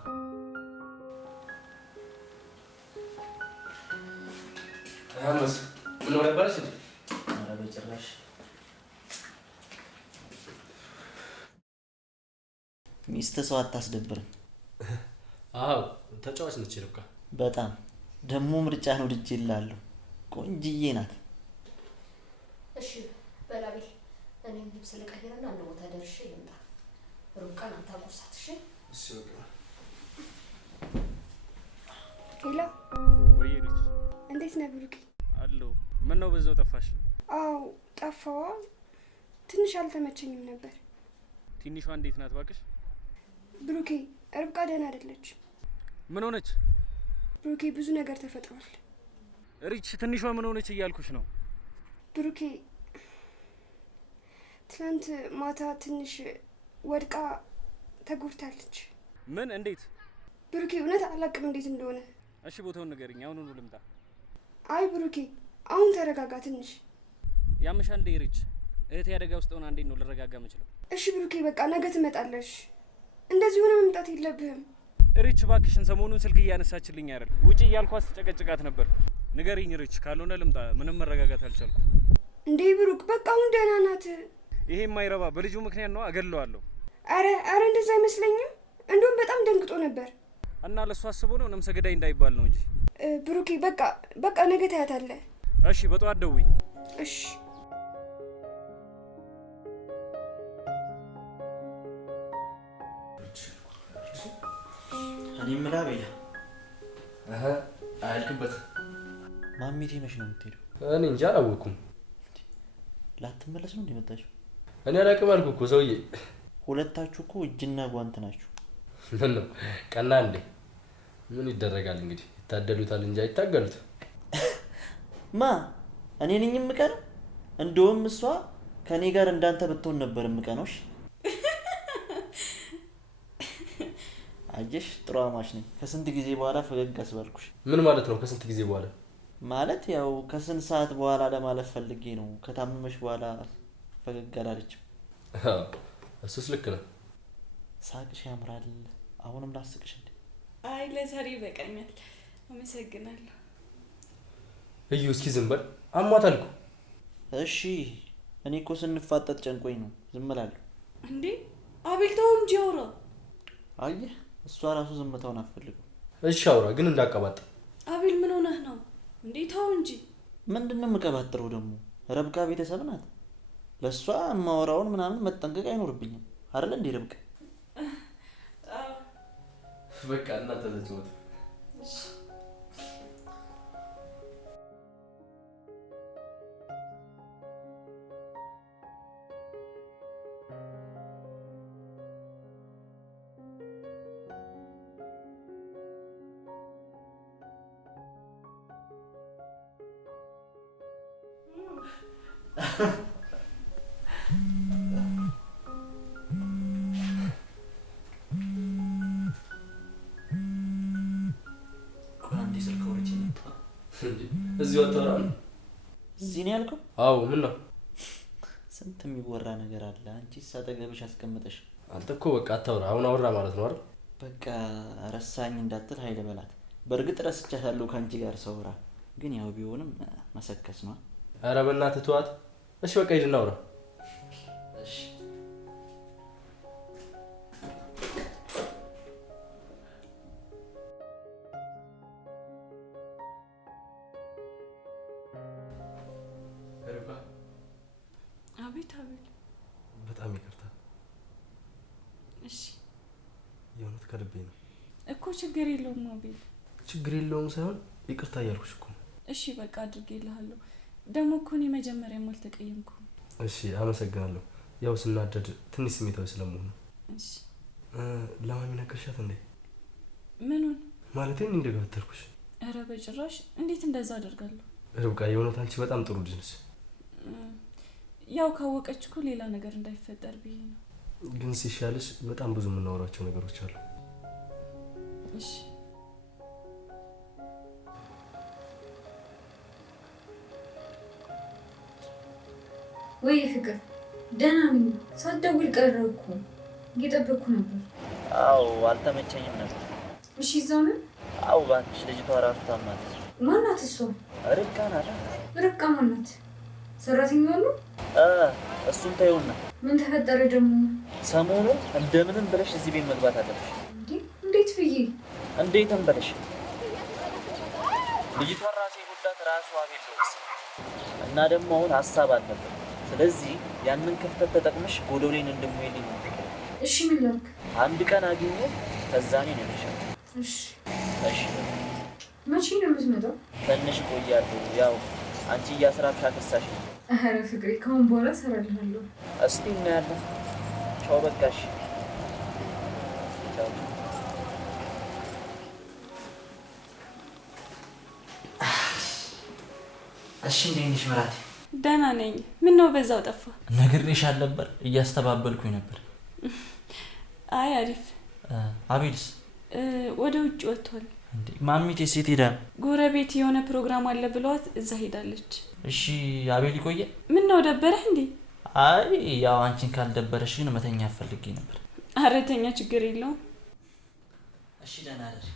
አመስ ምን ነው ነበርሽ? ኧረ በጭራሽ። ሚስት ሰው አታስደብርም። አዎ ተጫዋች ነች ርብቃ። በጣም ደግሞ ምርጫ ነው። ልጅ ይላለሁ ቆንጅዬ ናት። እሺ በላቤ እኔም ልብስ ልቀይርና አንድ ቦታ ደርሼ ልምጣ። ሩቃን አንተ አጉርሳት። እሺ እሺ በቃ ሄሎ ወይ ልጅ እንዴት ነህ ብሩኬ? አለው ምን ነው በዛው ጠፋሽ? አዎ ጠፋዋ። ትንሽ አልተመቸኝም ነበር። ትንሿ እንዴት ናት ባክሽ? ብሩኬ ርብቃ ደህና አይደለች። ምን ሆነች? ብሩኬ ብዙ ነገር ተፈጥሯል። ሪች ትንሿ ምን ሆነች እያልኩሽ ነው። ብሩኬ ትናንት ማታ ትንሽ ወድቃ ተጎድታለች። ምን? እንዴት? ብሩኬ እውነት አላቅም እንዴት እንደሆነ። እሺ ቦታውን ንገሪኝ፣ አሁኑኑ ልምጣ። አይ ብሩኬ አሁን ተረጋጋ ትንሽ። ያምሻ እንዴ ሪች? እህቴ አደጋ ውስጥ ሆና እንዴት ነው ልረጋጋ የምችለው? እሺ ብሩኬ በቃ ነገ ትመጣለሽ። እንደዚህ ሆነ መምጣት የለብህም። ሪች ባክሽን ሰሞኑን ስልክ እያነሳችልኝ አይደል? ውጪ እያልኳት ስጨቀጭቃት ነበር። ንገሪኝ ሪች፣ ካልሆነ ልምጣ። ምንም መረጋጋት አልቻልኩ። እንዴ ብሩክ በቃ አሁን ደህና ናት። ይሄ የማይረባ በልጁ ምክንያት ነው፣ አገለዋለሁ። አረ እንደዛ አይመስለኝም። እንደውም በጣም ደንግጦ ነበር። እና ለሱ አስቦ ነው ነፍሰ ገዳይ እንዳይባል ነው እንጂ። ብሩኬ በቃ ነገ ታያታለህ። እሺ በጠዋት ደውይ። እሺ እኔ ምላ ቤላ አያልቅበት። ማሚቴ መች ነው የምትሄደው? እኔ እንጃ አላወኩም። ላትመለስ ነው እንደመጣችሁ? እኔ አላውቅም አልኩ እኮ ሰውዬ። ሁለታችሁ እኮ እጅና ጓንት ናችሁ። ምን ነው ቀና እንዴ? ምን ይደረጋል እንግዲህ፣ ይታደሉታል እንጂ አይታገሉት። ማ እኔ ነኝ የምቀር? እንደውም እሷ ከኔ ጋር እንዳንተ ብትሆን ነበር የምቀነውሽ። አየሽ ጥሩ አማች ነኝ። ከስንት ጊዜ በኋላ ፈገግ አስባልኩሽ። ምን ማለት ነው ከስንት ጊዜ በኋላ? ማለት ያው ከስንት ሰዓት በኋላ ለማለት ፈልጌ ነው። ከታመመሽ በኋላ ፈገግ አላለችም። እሱስ ልክ ነው። ሳቅሽ ያምራል። አሁንም ላስቅሽ እንዴ? አይ ለዛሬ ይበቃኛል። አመሰግናለሁ። እዩ እስኪ ዝም በል፣ አሟታል እኮ። እሺ እኔ እኮ ስንፋጠጥ ጨንቆኝ ነው ዝም እላለሁ። እንዴ አቤል ተው እንጂ አውራ። አየህ እሷ ራሱ ዝምታውን አትፈልግም። እሺ አውራ ግን እንዳቀባጥ። አቤል ምን ሆነህ ነው እንዴ? ተው እንጂ። ምንድነው የምቀባጥረው ደግሞ? ረብቃ ቤተሰብ ናት። ለእሷ የማወራውን ምናምን መጠንቀቅ አይኖርብኝም አይደል እንዴ ረብቃ? በቃ እናንተ ተጫወቱ። አንዴ ስልክ ወርጄ መጣ። እዚሁ አታወራም? እዚህ ነው ያልከው? አዎ። ምን ነው? ስንት የሚወራ ነገር አለ። አንቺስ አጠገብሽ አስቀምጠሽ። አንተ እኮ በቃ አታወራ። አሁን አወራ ማለት ነው አይደል? በቃ ረሳኝ እንዳትል ኃይለ በላት። በእርግጥ ረስቻታለሁ ከአንቺ ጋር ሰውራ፣ ግን ያው ቢሆንም መሰከስ ነው። ኧረ በእናትህ ተዋት። እሺ በቃ ሂድ እናውራ። እሺ አቤት አቤል። በጣም ይቅርታ። እሺ የእውነት ከልቤ ነው እኮ። ችግር የለውም አቤል። ችግር የለውም ሳይሆን ይቅርታ እያልኩሽ እኮ። እሺ በቃ አድርጌልሃለሁ። ደግሞ እኮ እኔ መጀመሪያም አልተቀየምኩም። እሺ አመሰግናለሁ። ያው ስናደድ ትንሽ ስሜታዊ ስለመሆኑ። እሺ ለማሚ ነገርሻት እንዴ? ምኑን? ማለቴ እኔ እንደገፈተርኩሽ። ኧረ በጭራሽ። እንዴት እንደዛ አደርጋለሁ? ርብቃ የእውነት አንቺ በጣም ጥሩ ልጅ ነሽ። ያው ካወቀች እኮ ሌላ ነገር እንዳይፈጠር ብዬ ነው። ግን ሲሻልሽ በጣም ብዙ የምናወራቸው ነገሮች አሉ። እሺ ወይ ፍቅር፣ ደህና ነኝ። ሳትደውል ቀረህ እኮ እየጠበቅኩ ነበር። አዎ አልተመቸኝም ነበር። እሺ እዛው ነህ? አዎ እባክሽ፣ ልጅቷ ራሱ ታማለች። ማናት እሷ? ርብቃ ናት። ርብቃ ማናት? ሰራተኛዋ ነው? እሱን ተይውና፣ ምን ተፈጠረ ደግሞ? ሰሞኑን እንደምንም ብለሽ እዚህ ቤት መግባት አለብሽ። እንዴት ብዬ? እንዴትም ብለሽ። ልጅቷ ራሴ ጉዳት ራሱ አቤል ነው እና ደግሞ አሁን ሀሳብ አለበት። ስለዚህ ያንን ክፍተት ተጠቅመሽ ጎዶሌን እንደምወይልኝ ነው። እሺ ምን ላድርግ? አንድ ቀን አግኘ ከዛኔ ነው የሚሻለው። እሺ እሺ። መቼ ነው የምትመጣው? ትንሽ ቆያለሁ። ያው አንቺ እያስራብሽ አከሳሽ። ኧረ ፍቅሬ፣ ከአሁን በኋላ እሰራልሃለሁ። እስቲ እናያለን። ቻው በቃ እሺ። ቻው። እሺ እንዴት ነሽ ምራቴ? ደህና ነኝ። ምን ነው በዛው ጠፋ? ነግሬሻል ነበር፣ እያስተባበልኩኝ ነበር። አይ አሪፍ። አቤልስ? ወደ ውጭ ወጥቷል። እንዴ ማሚቴ ሴት ሄዳ? ጎረቤት የሆነ ፕሮግራም አለ ብለዋት እዛ ሄዳለች። እሺ አቤል ይቆየ? ምን ነው ደበረህ እንዴ? አይ ያው አንቺን ካልደበረሽ ግን መተኛ ፈልጌ ነበር። ኧረ ተኛ፣ ችግር የለውም። እሺ ደህና ነሽ?